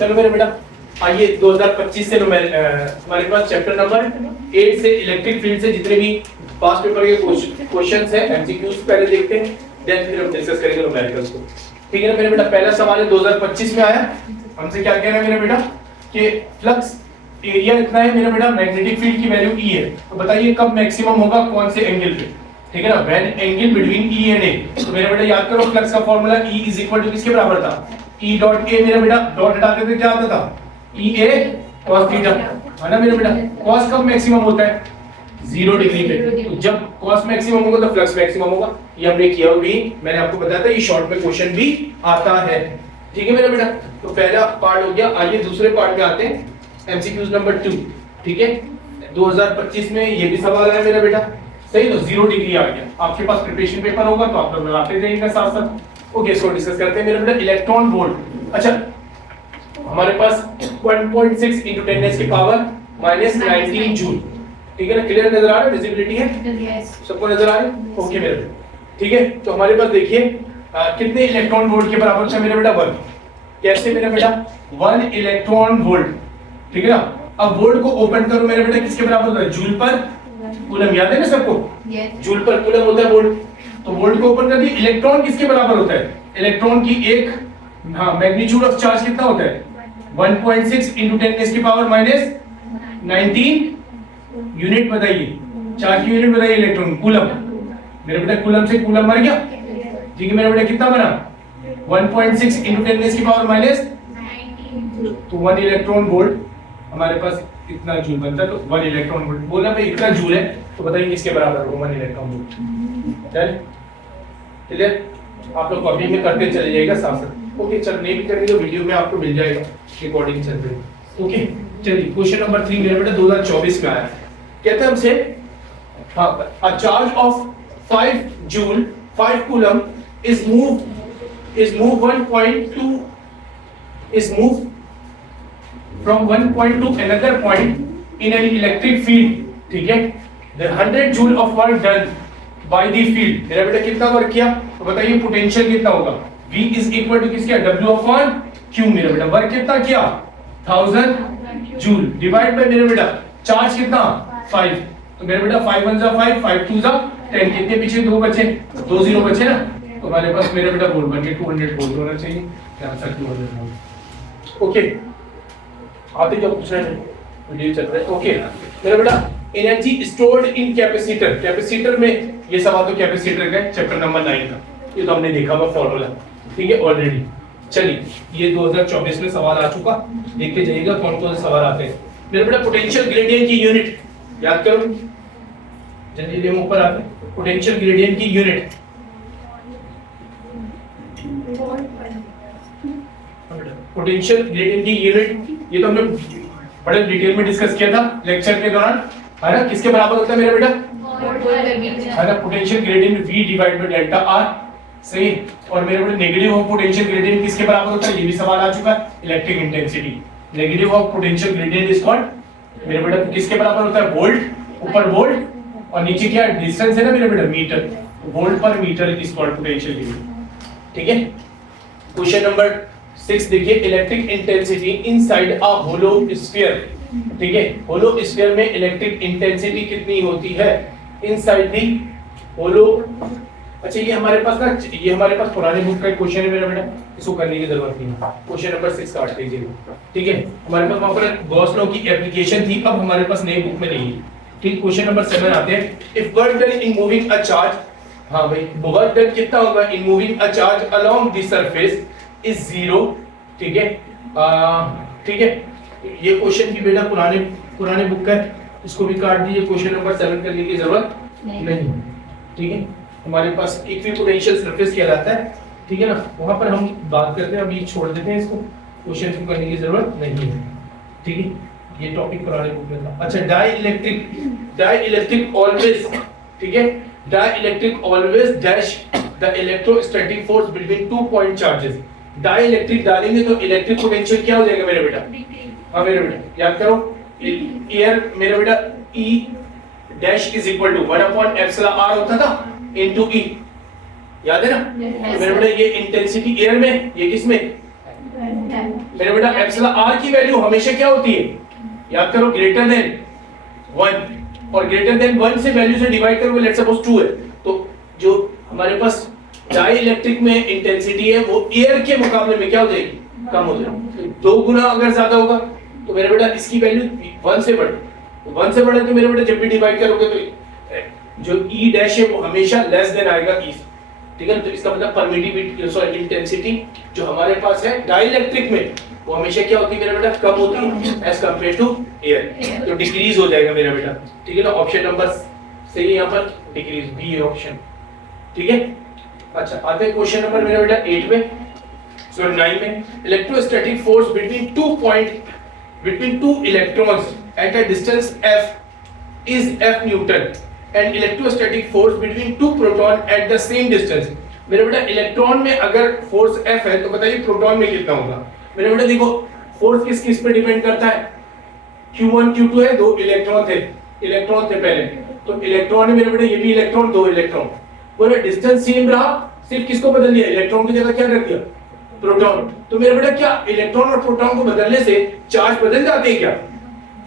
चलो मेरे बेटा आइए 2025 से हमारे पास चैप्टर नंबर 8 से इलेक्ट्रिक फील्ड से जितने भी पास्ट पेपर के क्वेश्चंस हैं एमसीक्यूज पहले देखते हैं, देन फिर हम डिस्कस करेंगे न्यूमेरिकल्स को। ठीक है ना मेरे बेटा, पहला सवाल है 2025 में आया, हमसे क्या कह रहा है मेरे बेटा कि फ्लक्स एरिया इतना है मेरे बेटा, मैग्नेटिक फील्ड की वैल्यू E है, तो बताइए कब मैक्सिमम होगा कौन से एंगल पे। ठीक है ना, when angle between E and A। तो मेरे बेटा याद करो फ्लक्स का formula E is equal to किसके बराबर था, E डॉट A। मेरे बेटा डॉट हटाते थे क्या आता था, E A cos थीटा, है ना मेरे बेटा। cos कब मैक्सिमम होता है, 0 डिग्री पे, तो जब cos मैक्सिमम होगा तो फ्लक्स मैक्सिमम होगा। ये हमने किया भी, मैंने आपको बताया था, ये शॉर्ट में क्वेश्चन भी आता है। ठीक है मेरे बेटा, तो पहला पार्ट हो गया। आइए दूसरे पार्ट में आते हैं, एमसीक्यूज नंबर 2। ठीक है, 2025 में ये भी सवाल है मेरा बेटा, सही, तो 0 डिग्री आ गया। आपके पास प्रिपरेशन पेपर होगा तो आप लोग लगाते जाइएगा साथ साथ। ओके, इसको डिस्कस करते हैं मेरे बेटा। इलेक्ट्रॉन वोल्ट, अच्छा हमारे पास 1.6 into 10 की पावर -19 जूल। ठीक है ना, क्लियर नजर आ रहा है, विजिबिलिटी है, सबको नजर आ रहा है। ओके मेरे बेटा, ठीक है, तो हमारे पास देखिए कितने इलेक्ट्रॉन वोल्ट के बराबर है मेरे बेटा, 1। कैसे मेरे बेटा, 1 इलेक्ट्रॉन वोल्ट। ठीक है ना, अब वोल्ट को ओपन करो मेरे बेटा, किसके बराबर होता है, जूल पर कूलम, याद है ना सबको, जूल पर कूलम होता है वोल्ट। तो वोल्ट को ओपन कर दिया, इलेक्ट्रॉन किसके बराबर होता है, इलेक्ट्रॉन की एक मैग्नीट्यूड ऑफ चार्ज कितना होता है, 1.6 into 10 की पावर -19 यूनिट। बताइए चार्ज की यूनिट बताइए, इलेक्ट्रॉन कूलम। मेरे बेटा कूलम से कूलम मर गया। ठीक है मेरे बेटा, कितना बना, 1.6 into 10 की पावर -19, तो 1 इलेक्ट्रॉन वोल्ट हमारे पास इतना जूल बनता है। तो 1 इलेक्ट्रॉन वोल्ट बोला भाई, इतना जूल है, तो बताइए किसके बराबर होगा 1 इलेक्ट्रॉन वोल्ट। चल क्लियर, आप लोग कॉपी में करते चले जाइएगा साथ साथ। ओके, चल नहीं भी करेंगे तो वीडियो में आपको मिल जाएगा, रिकॉर्डिंग चल रही है। ओके चलिए, क्वेश्चन नंबर 3 मेरे बेटा 2024 में आया, कहता है हमसे a charge of 5 joule 5 coulomb is move 1.2 is moved from one point to another point in an electric field. ठीक है, the 100 joule of work done by the field। मेरा बेटा कितना वर्क किया, तो बताइए पोटेंशियल कितना होगा, V is equal to किसका, W upon Q। मेरा बेटा वर्क कितना किया, 1000 जूल, डिवाइड बाय मेरे बेटा चार्ज कितना, 5। तो मेरे बेटा 5 1 जा 5, 5 2 जा 10, कितने पीछे 2 बचे, 2 0 बचे ना, तो हमारे पास मेरे बेटा वोल्ट बन गए 200 वोल्ट होना चाहिए, क्या आंसर 200 वोल्ट। ओके, आते क्या पूछ रहे हैं, वीडियो चल रहा है। ओके मेरा बेटा, energy stored in capacitor, capacitor में ये सवाल तो कैपेसिटर का चैप्टर नंबर 9 का, ये तो हमने देखा हुआ फॉर्मूला। ठीक है ऑलरेडी। चलिए ये 2024 में सवाल आ चुका, देख के जाइएगा कौन कौन से सवाल आते हैं। मेरे बेटा पोटेंशियल ग्रेडियंट की यूनिट याद करो, चलिए हम ऊपर आते हैं, पोटेंशियल ग्रेडियंट की यूनिट पोटेंशियल ग्रेडियंट की यूनिट, ये तो हमने बड़े डिटेल में डिस्कस किया था लेक्चर के दौरान, है ना, किसके बराबर होता है मेरा बेटा, है ना, potential gradient V divide by delta R। सही, और मेरे बेटा नेगेटिव ऑफ पोटेंशियल ग्रेडियंट किसके बराबर होता है, ये भी सवाल आ चुका है, electric intensity. Negative of potential gradient is called मेरे बेटा किसके बराबर होता है, वोल्ट, ऊपर वोल्ट और नीचे क्या डिस्टेंस है ना मेरे बेटा, मीटर, वोल्ट पर metre is called potential gradient. ठीक है, क्वेश्चन नंबर 6 देखिए, electric intensity inside a hollow sphere. ठीक है, होलो स्फीयर में इलेक्ट्रिक इंटेंसिटी कितनी होती है, इनसाइड दी होलो। अच्छा ये हमारे पास ना, ये हमारे पास पुराने बुक का क्वेश्चन है मेरा बेटा, इसको करने की जरूरत नहीं है। क्वेश्चन नंबर 6 काट लीजिए। ठीक है, हमारे पास वहां पर गॉस लॉ की एप्लीकेशन थी, अब हमारे पास नई बुक में नहीं है। ठीक, क्वेश्चन नंबर 7 आते हैं, if work done in moving a charge, हाँ भाई वर्क डन कितना होगा in moving a charge along the surface is 0। ठीक है, ठीक है, ये क्वेश्चन की बेटा पुराने बुक का है, इसको भी काट दीजिए, क्वेश्चन नंबर 7 करने की जरूरत नहीं। ठीक है, हमारे पास इक्विपोटेंशियल सरफेस कहलाता है। ठीक है ना, वहां पर हम बात करते हैं, अभी छोड़ देते हैं इसको, क्वेश्चन को करने की जरूरत नहीं है। ठीक है, ये टॉपिक पुराने बुक में था। अच्छा, डाइइलेक्ट्रिक ऑलवेज, ठीक है, dielectric always dash the electrostatic force between 2 point charges. Dielectric डालेंगे तो इलेक्ट्रिक पोटेंशियल क्या हो जाएगा मेरे बेटा, हाँ मेरे बेटा याद करो, एयर मेरे बेटा E dash is equal to 1/एप्सिलॉन R होता था इनटू E, याद है ना। तो मेरे बेटा ये इंटेंसिटी एयर में, ये किस में, मेरे बेटा एप्सिलॉन आर की वैल्यू हमेशा क्या होती है, याद करो, ग्रेटर देन 1, और ग्रेटर देन 1 से वैल्यू से डिवाइड करोगे, लेट्स सपोज 2 है, तो जो हमारे पास डाई इलेक्ट्रिक में इंटेंसिटी है वो एयर के मुकाबले में क्या हो जाएगी, कम हो जाएगी। 2 गुना अगर ज्यादा होगा तो मेरे बेटा इसकी वैल्यू 1 से बढ़े, 1 से बढ़े तो मेरे बेटा जब भी डिवाइड करोगे तो जो ई डैश है वो हमेशा लेस देन आएगा ई, ठीक है। तो इसका मतलब परमिटिविटी सॉरी इंटेंसिटी जो हमारे पास है डाइलेक्ट्रिक में वो हमेशा क्या होती है मेरा बेटा, कम होती है एज कंपेयर टू एयर, तो डिक्रीज हो जाएगा मेरा बेटा, ठीक है ना। ऑप्शन नंबर सही है यहाँ पर, डिक्रीज बी है ऑप्शन, ठीक है। अच्छा आते हैं क्वेश्चन नंबर मेरा बेटा 8 में, सॉरी 9 में। Electrostatic force between two electrons at a distance f is f Newton and electrostatic force between two proton at the same distance. मेरे बेटा इलेक्ट्रॉन में अगर फोर्स f है तो बताइए प्रोटॉन में कितना होगा। मेरे बेटा देखो फोर्स किस किस पे डिपेंड करता है, q1 q2 है, 2 इलेक्ट्रॉन थे पहले, तो इलेक्ट्रॉन है मेरे बेटा, ये भी इलेक्ट्रॉन, 2 इलेक्ट्रॉन, पूरा डिस्टेंस सेम रहा, सिर्फ किसको बदल दिया, इलेक्ट्रॉन की जगह क्या कर दिया, प्रोटॉन। तो मेरे बेटा क्या इलेक्ट्रॉन और प्रोटॉन को बदलने से चार्ज बदल जाते हैं क्या,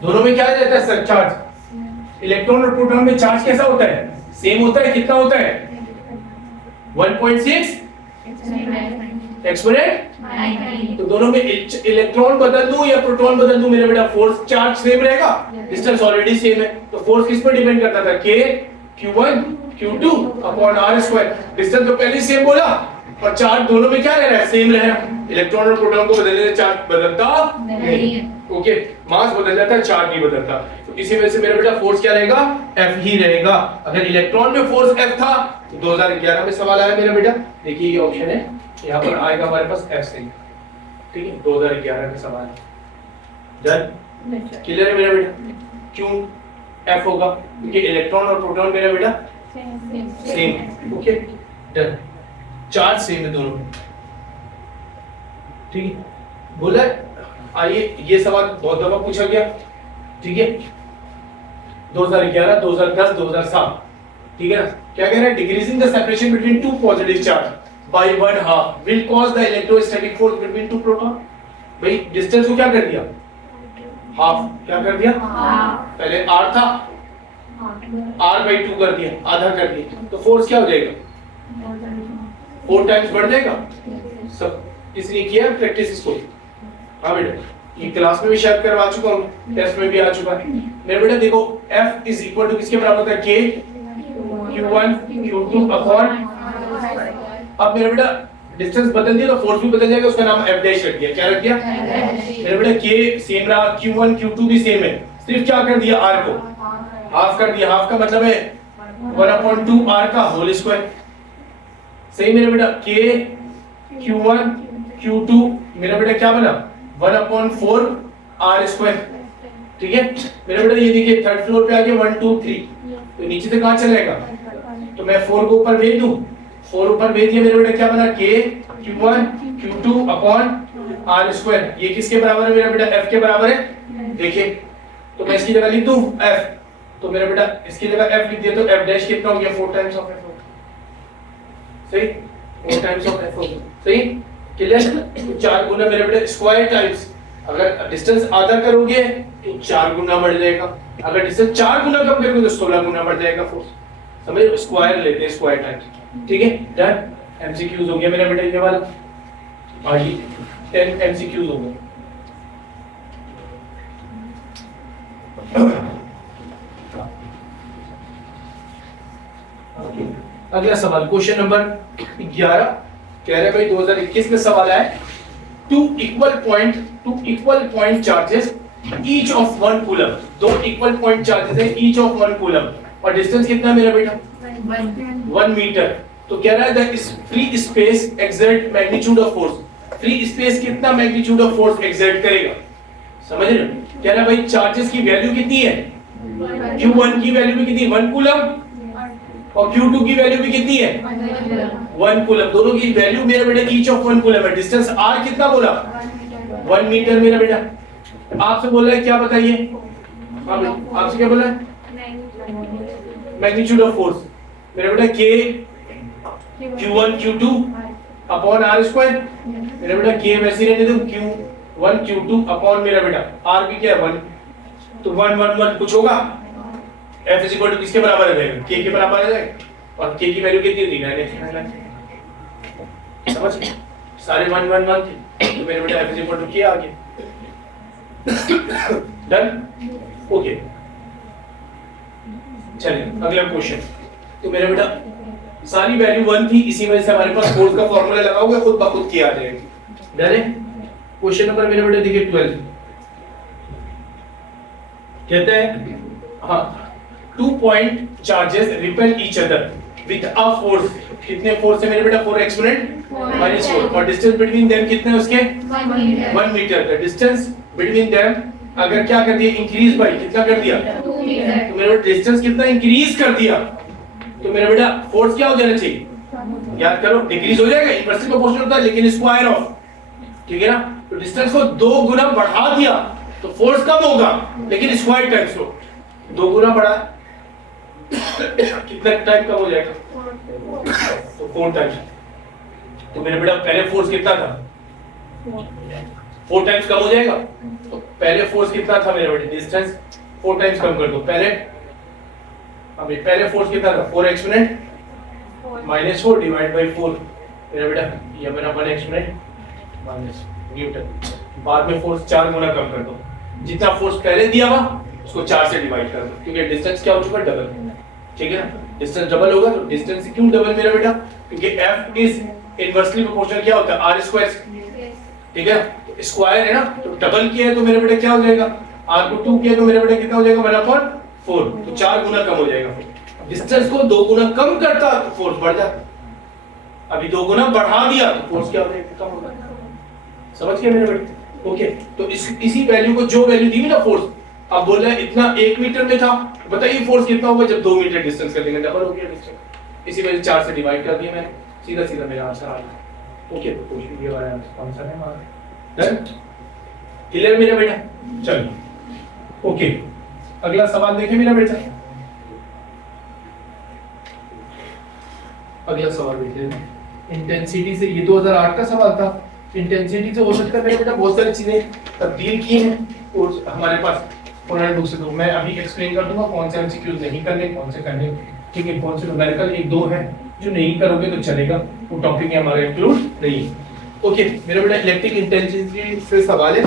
दोनों में क्या आ जाता है सर चार्ज। इलेक्ट्रॉन और प्रोटॉन में चार्ज कैसा होता है, सेम होता है, कितना होता है 1.6 एक्सपोनेंट। तो दोनों में इलेक्ट्रॉन बदल दूं या प्रोटॉन बदल दूं मेरे बेटा फोर्स चार्ज सेम रहेगा, डिस्टेंस ऑलरेडी सेम है, तो फोर्स किस पर डिपेंड करता था, k q1 q2 upon r square. Distance तो पहले सेम बोला और चार्ज दोनों में क्या रह रहा है, सेम रहा है। इलेक्ट्रॉन और प्रोटॉन को बदलने से चार्ज बदलता नहीं, ओके, मास बदल जाता है, चार्ज नहीं बदलता। तो इसी वजह से मेरा बेटा फोर्स क्या रहेगा, F ही रहेगा। अगर इलेक्ट्रॉन में फोर्स F था, 2011 में सवाल आया मेरा बेटा, देखिए ये ऑप्शन है, यहाँ पर आएगा हमारे पास F से, ठीक है, 2011 का सवाल है। डन, क्लियर है मेरा बेटा, क्यों F होगा, क्योंकि इलेक्ट्रॉन और प्रोटॉन मेरा बेटा same, okay done, charge same है दोनों, ठीक है। बोला आइए ये सवाल बहुत दफा पूछा गया, ठीक है, 2011, 2010, 2007, ठीक है ना। क्या कह रहा है, decreasing the separation between two positive charge by 1/2 will cause the electrostatic force between two proton. भाई डिस्टेंस को क्या कर दिया, हाफ, क्या कर दिया, पहले r था, r/2 कर दिया, आधा कर दिया, तो फोर्स क्या हो जाएगा, 4 टाइम्स बढ़ जाएगा। सब किसने किया प्रैक्टिस इसको, हाँ बेटा, ये क्लास में भी शायद करवा चुका हूँ, टेस्ट में भी आ चुका है। मेरे बेटा देखो F इज इक्वल टू किसके बराबर होता है, K Q1 Q2 अपॉन, अब मेरे बेटा डिस्टेंस बदल दिया तो फोर्स भी बदल जाएगा, उसका नाम F डैश रख दिया, क्या रख दिया, मेरे बेटा K सेम रहा, Q1 Q2 भी सेम है, सिर्फ क्या कर दिया, R को हाफ कर दिया, हाफ का मतलब है 1/2 R का होल स्क्वायर, सही मेरे बेटा। K Q1 Q2 मेरा बेटा क्या बना, 1/4 R स्क्वायर, ठीक है। मेरा बेटा ये देखिए थर्ड फ्लोर पे आ गया 1 2 3, तो नीचे से कहां चलेगा, तो मैं 4 को ऊपर भेज दूं, 4 ऊपर भेज दिया, मेरा बेटा क्या बना, K Q1 Q2 upon R square. ये किसके बराबर है मेरा बेटा, F के बराबर है, देखिए, तो मैं इसकी जगह लिख दूं F, तो मेरा बेटा इसकी जगह F लिख दिया, तो F डैश कितना हो गया, 4 टाइम्स ऑफ F, सही, 4 टाइम्स ऑफ F हो गया, सही क्लियर। तो 4 गुना मेरे बेटे स्क्वायर टाइम्स, अगर डिस्टेंस आधा करोगे तो 4 गुना बढ़ जाएगा, अगर डिस्टेंस 4 गुना कम करोगे तो 16 गुना बढ़ जाएगा फोर्स, समझ लो, स्क्वायर लेते हैं, स्क्वायर टाइम्स, ठीक है डन। एमसीक्यूज हो गया मेरा बेटा ये वाला, आगे 10 एमसीक्यूज हो गए। अगला सवाल क्वेश्चन नंबर 11, कह रहे भाई 2021 में सवाल आया, two equal point charges each of 1 coulomb, 2 equal point charges है ईच ऑफ 1 कूलम, और डिस्टेंस कितना मेरा बेटा 1 मीटर। तो कह रहा है that is free space exert magnitude of force, free space कितना मैग्नीट्यूड ऑफ फोर्स एक्सर्ट करेगा, समझ रहे हो। कह रहा है भाई चार्जेस की वैल्यू कितनी है, Q1 की वैल्यू भी कितनी, 1 कूलम, और Q2 की वैल्यू भी कितनी है 1 कूलम, दोनों की वैल्यू मेरा बेटा ईच ऑफ 1 कूलम है। डिस्टेंस r कितना बोला 1 मीटर मेरा बेटा। आपसे बोल रहा है क्या बताइए, आपसे क्या बोला है, मैग्नीट्यूड ऑफ फोर्स मेरा बेटा K Q1 Q2 upon R square, मेरा बेटा K वैसे रहने दो, Q 1q2 अपॉन मेरा बेटा r भी क्या है 1, तो 1 1 1 कुछ होगा, f इज इक्वल टू किसके बराबर आ जाएगा, k के बराबर आ जाएगा, और k की वैल्यू कितनी होती है 9, समझ गए, सारे 1 1 1 थे, तो मेरे बेटा f is equal to k आ गया। डन, ओके, चलिए अगला क्वेश्चन। तो मेरा बेटा सारी वैल्यू 1 थी, इसी वजह से हमारे पास फोर्स का फार्मूला लगा हुआ है, खुद ब खुद किया आ जाएगा। डन है। क्वेश्चन नंबर मेरे बेटे देखिए 12 कहते हैं हाँ, 2 point charges repel each other with a force, कितने फोर्स है मेरे बेटा 4 एक्सपोनेंट -4, और डिस्टेंस बिटवीन देम कितने उसके 1 metre. The distance between them अगर क्या कर दिया इंक्रीज बाय कितना कर दिया 2 मीटर, तो मेरा डिस्टेंस कितना इंक्रीज कर दिया, तो मेरा बेटा फोर्स क्या हो जाना चाहिए, याद करो डिक्रीज हो जाएगा, इनवर्सली प्रोपोर्शनल होता है लेकिन स्क्वायर ऑफ, ठीक है ना, तो डिस्टेंस को 2 गुना बढ़ा दिया तो फोर्स कम होगा लेकिन स्क्वायर टाइम्स हो, 2 गुना बढ़ा कितना टाइम कम हो जाएगा, तो 4 टाइम्स। तो मेरे बेटा पहले फोर्स कितना था 4 टाइम्स कम हो जाएगा, तो पहले फोर्स कितना था मेरे बेटे, डिस्टेंस 4 टाइम्स कम कर दो, पहले फोर्स कितना था 4 एक्सपोनेंट -4 डिवाइड बाय 4, मेरा बेटा ये बना 1 एक्सपोनेंट माइनस न्यूटन, बाद में फोर्स 4 गुना कम कर दो, जितना फोर्स पहले दिया हुआ उसको 4 से डिवाइड कर दो, क्योंकि डिस्टेंस क्या हो चुका डबल, ठीक है ना, डिस्टेंस डबल होगा तो डिस्टेंस क्यों डबल मेरा बेटा, क्योंकि f इज इनवर्सली प्रोपोर्शनल क्या होता है r स्क्वायर, ठीक है, तो स्क्वायर है ना, तो डबल किया है तो मेरे बेटे क्या हो जाएगा, r को 2 किया तो मेरे बेटे कितना हो जाएगा 1/4, तो 4 गुना कम हो जाएगा, डिस्टेंस को 2 गुना कम करता तो फोर्स बढ़ जाता, अभी 2 गुना बढ़ा दिया तो फोर्स क्या हो जाएगा कम हो जाएगा, समझ गए मेरे बेटे, ओके। तो इसी वैल्यू को जो वैल्यू दी ना फोर्स, अब बोल रहा है इतना 1 मीटर में था, बताइए फोर्स कितना होगा जब 2 मीटर डिस्टेंस कर देंगे, डबल हो गया डिस्टेंस, इसी वजह से 4 से डिवाइड कर दिया मैंने, सीधा सीधा मेरा आंसर आ गया, ओके। तो क्वेश्चन ये वाला आंसर है हमारा, डन, क्लियर मेरा बेटा, चलो ओके। अगला सवाल देखिए मेरा बेटा, अगला सवाल देखिए, इंटेंसिटी से, ये 2008 का सवाल था, इंटेंसिटी से हो सकता है मेरे बेटा बहुत सारी चीजें तब्दील की हैं और हमारे पास पुनः रूप से, तो मैं अभी एक्सप्लेन कर दूंगा कौन से एमसीक्यूज नहीं करने कौन से करने, ठीक है, कौन से न्यूमेरिकल 1-2 है जो नहीं करोगे तो चलेगा, वो टॉपिक हमारा इंक्लूड नहीं है, ओके। मेरा बेटा इलेक्ट्रिक इंटेंसिटी से सवाल है,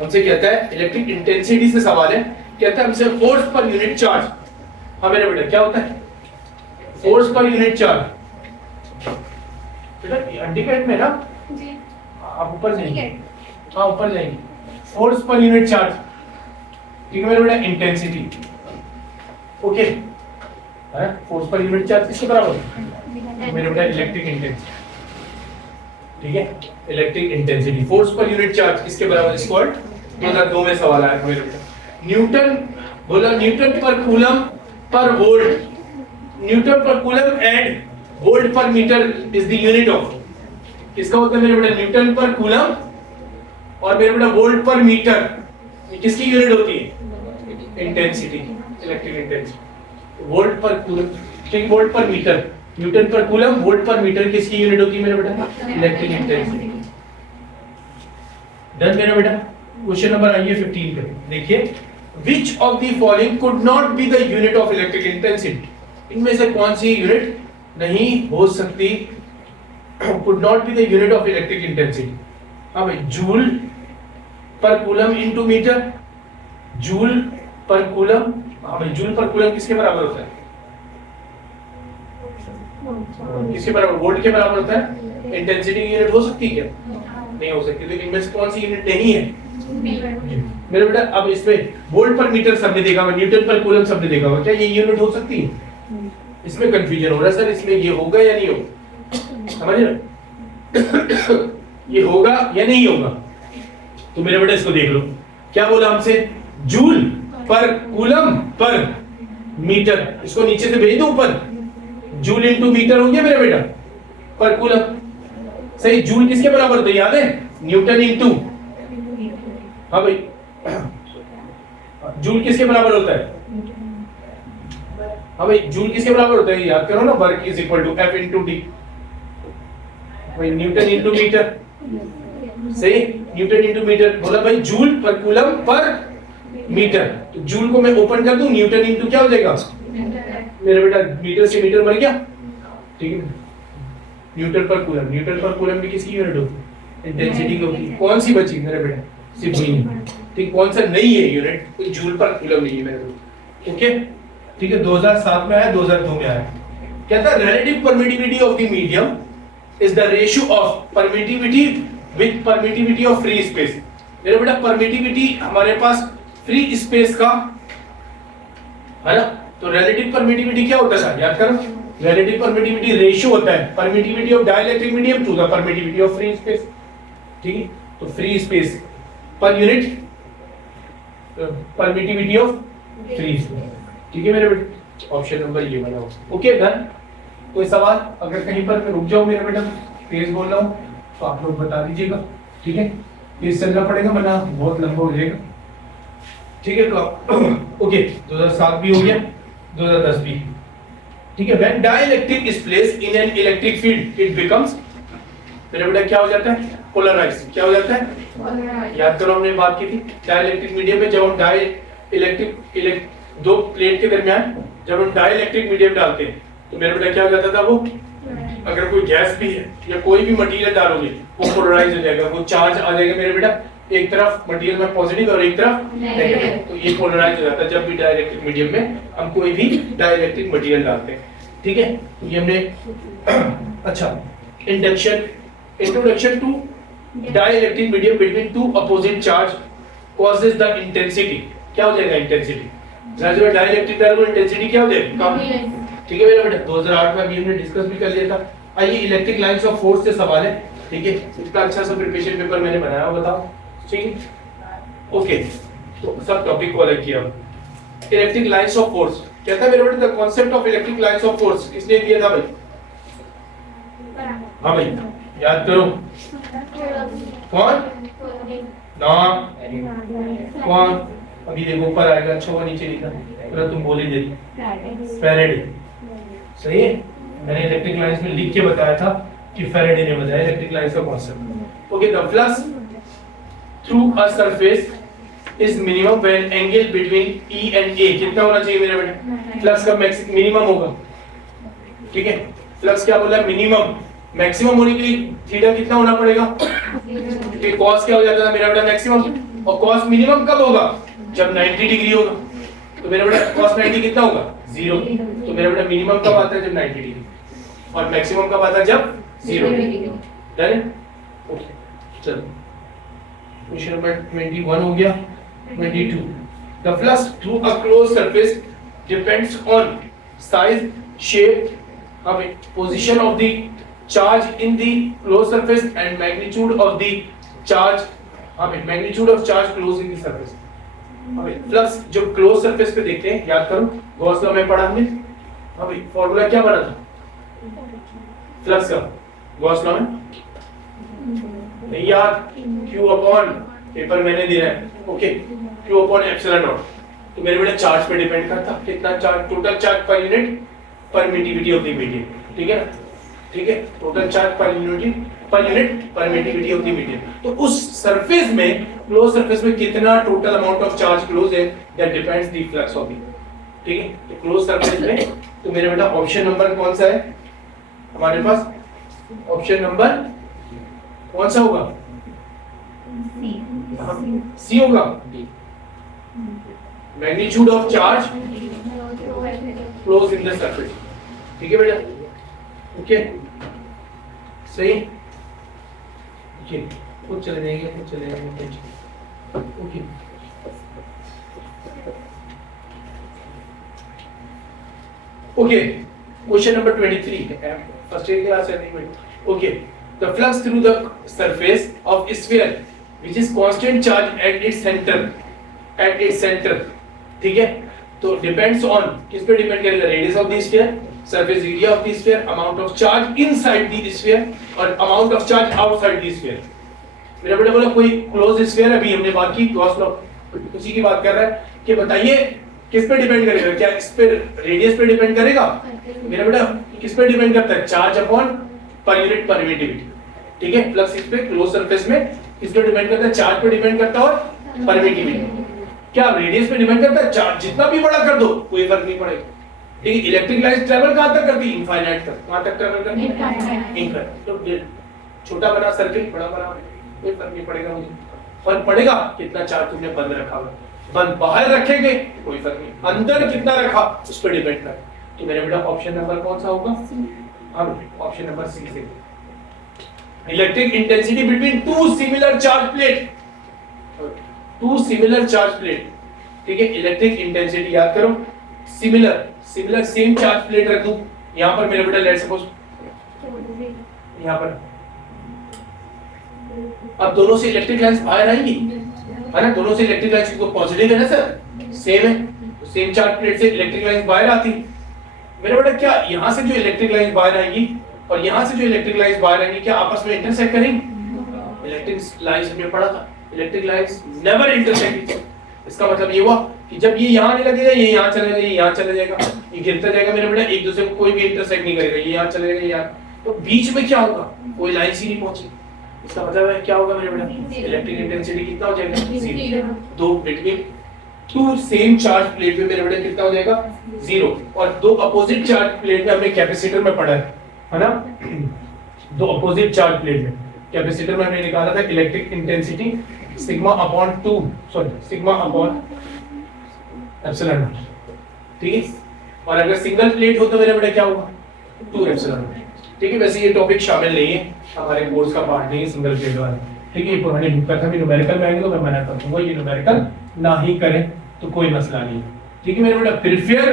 हमसे कहता है इलेक्ट्रिक इंटेंसिटी से सवाल है, कहता है हमसे फोर्स पर यूनिट चार्ज, हाँ मेरा बेटा क्या होता है फोर्स पर यूनिट चार्ज, बेटा इंडिकेट में ना जी आप ऊपर जाएंगे, हाँ ऊपर जाएंगे, फोर्स पर यूनिट चार्ज, ठीक है मेरा बेटा इंटेंसिटी, ओके है, फोर्स पर यूनिट चार्ज किसके बराबर है मेरे बेटा इलेक्ट्रिक इंटेंसिटी, ठीक है, इलेक्ट्रिक इंटेंसिटी फोर्स पर यूनिट चार्ज किसके बराबर, स्क्वायर 2002 में सवाल आया मेरे बेटा, न्यूटन बोला Newton per coulomb per volt, newton per coulomb and volt पर metre is the unit of, किसका होता है मेरे बेटा न्यूटन पर कूलम और मेरे बेटा वोल्ट पर मीटर, किसकी यूनिट होती है इंटेंसिटी, इलेक्ट्रिक इंटेंसिटी, वोल्ट पर कूलम, ठीक, वोल्ट पर metre, Newton per coulomb volt पर मीटर किसकी यूनिट होती है मेरे बेटा इलेक्ट्रिक इंटेंसिटी, डन मेरा बेटा। क्वेश्चन नंबर आइए 15 पे देखिए, which of the following could not be the unit of electric intensity, इनमें से कौन सी यूनिट नहीं हो सकती, could not be the unit of electric intensity, हाँ भाई joule per coulomb into metre, joule per coulomb, हाँ भाई जूल पर कूलम किसके बराबर होता है, किसके बराबर, वोल्ट के बराबर होता है, इंटेंसिटी की यूनिट हो सकती है क्या, नहीं हो सकती, तो इनमें से कौन सी यूनिट नहीं है मेरे बेटा, अब इसमें वोल्ट पर मीटर सबने देखा हुआ, न्यूटन पर कूलम सबने देखा हुआ, क्या ये यूनिट हो सकती है, इसमें कंफ्यूजन हो रहा है सर, इसमें ये होगा या नहीं होगा, समझ रहे ये होगा या नहीं होगा, तो मेरे बेटा इसको देख लो, क्या बोला हमसे, जूल पर कूलम पर मीटर, इसको नीचे से भेज दो ऊपर, जूल इनटू मीटर हो गया मेरा बेटा पर कूलम, सही, जूल किसके बराबर होता है याद है, न्यूटन इनटू, हाँ भाई जूल किसके बराबर होता है, हाँ भाई जूल किसके बराबर होता है याद करो ना, work is equal to F into D, भाई न्यूटन इनटू मीटर, सही, न्यूटन इंटू मीटर, बोला भाई जूल पर कूलम पर मीटर, तो जूल को मैं ओपन कर दूं, न्यूटन इंटू क्या हो जाएगा मेरा बेटा, मीटर से मीटर बन गया, ठीक है। न्यूटन पर कूलम भी किसकी यूनिट होती है, इंटेंसिटी की होती है। कौन सी बची मेरा बेटा, सिर्फ वही, ठीक, कौन सा नहीं है यूनिट, कोई जूल पर कूलम नहीं है मेरे बेटा, ओके, ठीक है। 2007 में आया, 2002 में आया, कहता है relative permittivity of the medium is the ratio of permittivity with permittivity of free space. मेरा बेटा परमिटिविटी हमारे पास फ्री स्पेस का है ना, तो रिलेटिव परमिटिविटी क्या होता है, याद करो, रिलेटिव परमिटिविटी रेशियो होता है permittivity of dielectric medium to the permittivity of free space, ठीक है। तो free space per unit permittivity of free space, ठीक है मेरे बेटे, ऑप्शन नंबर ये वाला, ओके डन। कोई सवाल, अगर कहीं पर मैं रुक जाऊं मेरा बेटा, तेज बोल रहा हूं तो आप लोग बता दीजिएगा, ठीक है, तेज चलना पड़ेगा वरना बहुत लंबा हो जाएगा, ठीक है। तो ओके 2007 भी हो गया, 2010 भी, ठीक है। When dielectric is placed in an electric field it becomes, मेरा बेटा क्या हो जाता है, पोलराइज, क्या हो जाता है, याद करो हमने बात की थी डाइलेक्ट्रिक मीडियम में, जब हम डाइलेक्ट्रिक दो प्लेट के दरमियान जब हम डाइलेक्ट्रिक मीडियम डालते हैं तो मेरा बेटा क्या हो जाता था, वो अगर कोई गैस भी है या कोई भी मटेरियल डालोगे वो पोलराइज हो जाएगा, वो चार्ज आ जाएगा मेरे बेटा, एक तरफ मटेरियल में पॉजिटिव और एक तरफ नेगेटिव, तो ये पोलराइज हो जाता है जब भी डाइलेक्ट्रिक मीडियम में हम कोई भी डाइलेक्ट्रिक मटेरियल डालते हैं, ठीक है। तो ये हमने अच्छा introduction to dielectric medium between two opposite charge causes the intensity, क्या हो जाएगा इंटेंसिटी, जब डाइलेक्ट्रिक डालोगे इंटेंसिटी क्या हो जाएगी, कम, ठीक है मेरा बेटा। 2008 में अभी हमने डिस्कस भी कर लिया था। आइए इलेक्ट्रिक लाइंस ऑफ फोर्स से सवाल है, ठीक है, इसका अच्छा सा प्रिपरेशन पेपर मैंने बनाया हुआ, बताओ, ठीक है, ओके। तो सब टॉपिक को अलग किया, इलेक्ट्रिक लाइंस ऑफ फोर्स, कहता है मेरे बेटे the concept of electric lines of force किसने दिया था भाई, हाँ भाई याद करो, कौन ना, कौन, अभी देखो ऊपर आएगा, अच्छा वो नीचे लिखा, पूरा तुम बोल ही देती, फैराडे, सही है, मैंने इलेक्ट्रिक लाइंस में लिख के बताया था कि फैराडे ने बताया इलेक्ट्रिक लाइंस का concept, okay. The flux through a surface is minimum when angle between E and A कितना होना चाहिए मेरे बेटे, फ्लक्स का मिनिमम होगा, ठीक है, फ्लक्स क्या बोला, मिनिमम, मैक्सिमम होने के लिए थीटा कितना होना पड़ेगा, कि कॉस क्या हो जाता था मेरा बेटा मैक्सिमम, और कॉस मिनिमम कब होगा, जब 90 डिग्री होगा, तो मेरा बेटा cos 90 कितना होगा 0, तो मेरा बेटा मिनिमम कब आता है जब 90 डिग्री, और मैक्सिमम कब आता है जब 0, डन है, ओके। चलो क्वेश्चन नंबर 21 हो गया, 22 the flux through a closed surface depends on size, shape, position of the charge in the closed surface and magnitude of the charge, magnitude of charge close in the surface. Flux जो close surface पे देखते हैं, याद करो Gauss law में पढ़ा हमने, अभी फॉर्मूला क्या बना था फ्लक्स का, गॉस लॉ में नहीं याद, Q अपॉन, पेपर मैंने दिया है, okay, Q upon epsilon not, तो मेरे बेटा चार्ज पे डिपेंड करता, कितना charge, total charge per unit permittivity of the medium, ठीक है ना, ठीक है, total charge per unit permittivity of the medium, तो उस सरफेस में, क्लोज सरफेस में कितना total amount of charge close है, that depends the flux of the, ठीक है। तो क्लोज सरफेस में, तो मेरे बेटा ऑप्शन नंबर कौन सा है हमारे पास, ऑप्शन नंबर कौन सा होगा, सी होगा, magnitude of charge close in the surface, ठीक है बेटा, ओके, सही, खुद चले जाएंगे, खुद चले जाएंगे, okay. Okay question number 23, first year class है, okay. The flux through the surface of sphere which is constant charge at its centre, ठीक है, तो डिपेंड्स ऑन, किस पे डिपेंड करेगा, radius of the sphere, surface area of the sphere, amount of charge inside the sphere और amount of charge outside the sphere. मेरा बेटा बोला कोई क्लोज स्फीयर, अभी हमने बात की गॉस लॉ, उसी की बात कर रहा है कि बताइए किस पे डिपेंड करेगा, क्या इस पे रेडियस पे डिपेंड करेगा, मेरा बेटा किस पे डिपेंड करता है, चार्ज अपॉन पर यूनिट परमिटिविटी, ठीक है। फ्लक्स इस पे क्लोज सरफेस में किस पे डिपेंड करता है? चार्ज पे डिपेंड करता है और परमिटिविटी। क्या रेडियस पे डिपेंड करता है? चार्ज जितना भी बड़ा कर दो कोई फर्क नहीं पड़ेगा। ठीक है, इलेक्ट्रिक लाइट ट्रैवल कहां तक करती है? इनफाइनाइट तक। कहां तक ट्रैवल करती है? इनफाइनाइट। तो छोटा बना सर्किल, बड़ा बना, कोई फर्क नहीं पड़ेगा मुझे। फर्क पड़ेगा कितना चार्ज तुमने बंद रखा हुआ। बंद बाहर रखेंगे कोई फर्क नहीं, अंदर कितना रखा उस पर डिपेंड कर। तो मेरे बेटा ऑप्शन नंबर कौन सा होगा? ऑप्शन नंबर सी से। Electric intensity between two similar charge plate, two similar charge plate. ठीक है, इलेक्ट्रिक इंटेंसिटी याद करो, similar similar same charge plate रख दूं यहां पर मेरे बेटा, लेट सपोज यहां पर। अब दोनों से इलेक्ट्रिक लाइंस बाहर आएंगी, है ना? दोनों से इलेक्ट्रिक लाइंस को पॉजिटिव है ना सर, सेम है, तो सेम चार्ज प्लेट से इलेक्ट्रिक लाइंस बाहर आती। मेरे बेटा क्या यहां से जो इलेक्ट्रिक लाइंस बाहर आएंगी और यहां से जो इलेक्ट्रिक लाइंस बाहर आएंगी क्या आपस में इंटरसेक्ट करेंगी? इलेक्ट्रिक लाइंस हमने पढ़ा था, इलेक्ट्रिक लाइंस नेवर इंटरसेक्ट। इसका मतलब ये हुआ कि जब ये यहां आने लगेगा ये यहां चला जाएगा, ये यहां चला जाएगा, ये गिरता जाएगा मेरे बेटा, एक दूसरे को कोई भी इंटरसेक्ट नहीं करेगा, ये यहां चला जाएगा, ये यहां, तो बीच में क्या होगा? कोई लाइन ही नहीं पहुंची। इसका मतलब है क्या होगा मेरे बेटा? इलेक्ट्रिक इंटेंसिटी कितना हो जाएगा? 0। दो between two same charge plate में मेरे बेटा कितना हो जाएगा? 0। और दो अपोजिट चार्ज प्लेट में हमने कैपेसिटर में पढ़ा है ना? दो अपोजिट चार्ज प्लेट में कैपेसिटर में हमने निकाला था electric intensity sigma upon 2, sorry sigma upon epsilon not. ठीक है, और अगर सिंगल प्लेट हो तो मेरे बेटा क्या होगा? 2 एप्सिलॉन नॉट। ठीक है, वैसे ये टॉपिक शामिल नहीं है हमारे कोर्स का पार्ट नहीं है सिंगल प्लेट वाला। ठीक है, ये पुराने बुक का था, भी न्यूमेरिकल में आएंगे तो मैं मना कर दूंगा, ये न्यूमेरिकल ना ही करें तो कोई मसला नहीं। ठीक है मेरे बेटा, प्रिफेयर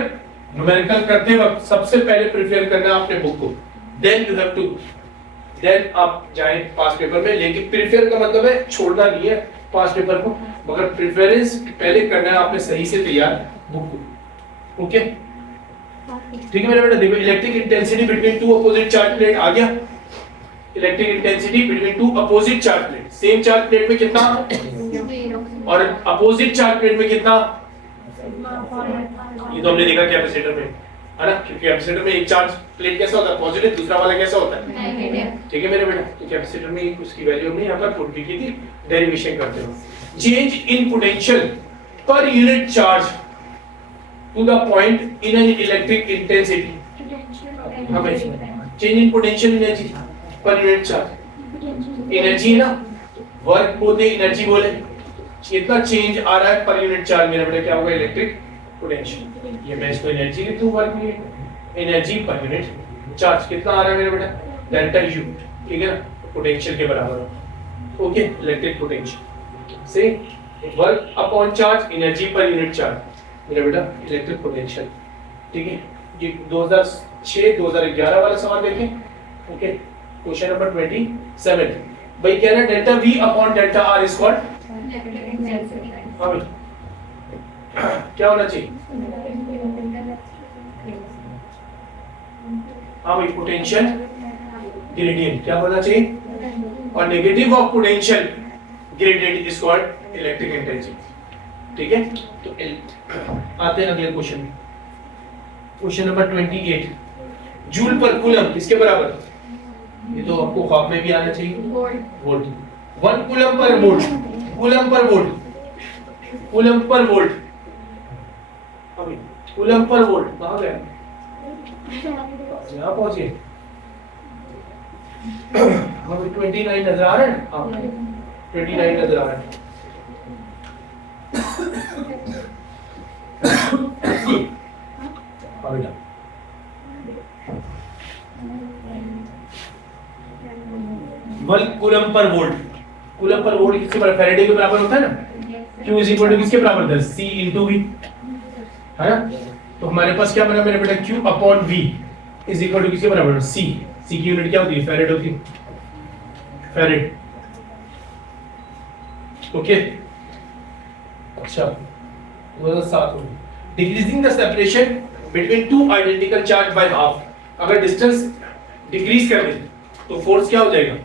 न्यूमेरिकल करते वक्त सबसे पहले प्रिफेयर करना है अपने बुक को, then you have to, then आप जाएं पास पेपर में। लेकिन प्रिफेयर का मतलब है छोड़ना नहीं है पास पेपर को, मगर प्रेफरेंस पहले करना है आपने सही से तैयार बुक को। ओके, ठीक है मेरे बेटा। देखो electric intensity between two opposite charge plate आ गया। Electric intensity between two opposite charge plate, same charge plate में कितना और अपोजिट चार्ज प्लेट में कितना? ये तो हमने देखा कैपेसिटर में, है ना? क्योंकि कैपेसिटर में एक चार्ज प्लेट कैसा होता है? पॉजिटिव, दूसरा वाला कैसा होता है? नेगेटिव। ठीक है मेरे बेटा, तो कैपेसिटर में उसकी वैल्यू हमने यहां पर पुट की थी, डेरिवेशन करते हो। Change in potential per unit charge to the point in an electric intensity. Change in potential energy per unit charge, energy ना, वर्क बोलते एनर्जी बोले, कितना चेंज आ रहा है पर यूनिट चार्ज मेरे बेटा क्या होगा? Electric potential. ये मैं इसको एनर्जी लिख दूं, वर्क में एनर्जी पर यूनिट चार्ज कितना आ रहा है मेरे बेटा? Delta U. ठीक है ना, पोटेंशियल के बराबर। ओके, इलेक्ट्रिक पोटेंशियल से work upon charge, energy per unit charge मेरे बेटा इलेक्ट्रिक पोटेंशियल। ठीक है, ये 2006-2011 वाला सवाल देखें। ओके, क्वेश्चन नंबर 27 भाई कह रहा है delta V upon delta R is called, हाँ भाई क्या होना चाहिए? हाँ भाई पोटेंशियल ग्रेडियंट क्या होना चाहिए? और negative of potential gradient is called electric intensity. ठीक है, तो आते हैं अगले क्वेश्चन में। Question number 28, joule per coulomb किसके बराबर? ये तो आपको ख्वाब में भी आना चाहिए, volt. 1 coulomb per volt, coulomb per volt, coulomb per volt, अभी कूलम पर वोल्ट कहां गया? यहां पहुंचे। हमें 29 नजर आ रहा है, हाँ 29 नजर आ रहा है। अभी 1 coulomb per volt, coulomb per volt किसके बराबर? फैराडे के बराबर होता है ना। Q इज इक्वल टू किसके बराबर था? C इंटू V, है ना? तो हमारे पास क्या बना मेरे बेटा? Q upon V is equal to किसके बराबर? C। C की यूनिट क्या होती है? फैराड होती है, फैराड। ओके, अच्छा 2007 में decreasing the separation between two identical charge by half. अगर डिस्टेंस डिक्रीज कर दे तो फोर्स क्या हो जाएगा?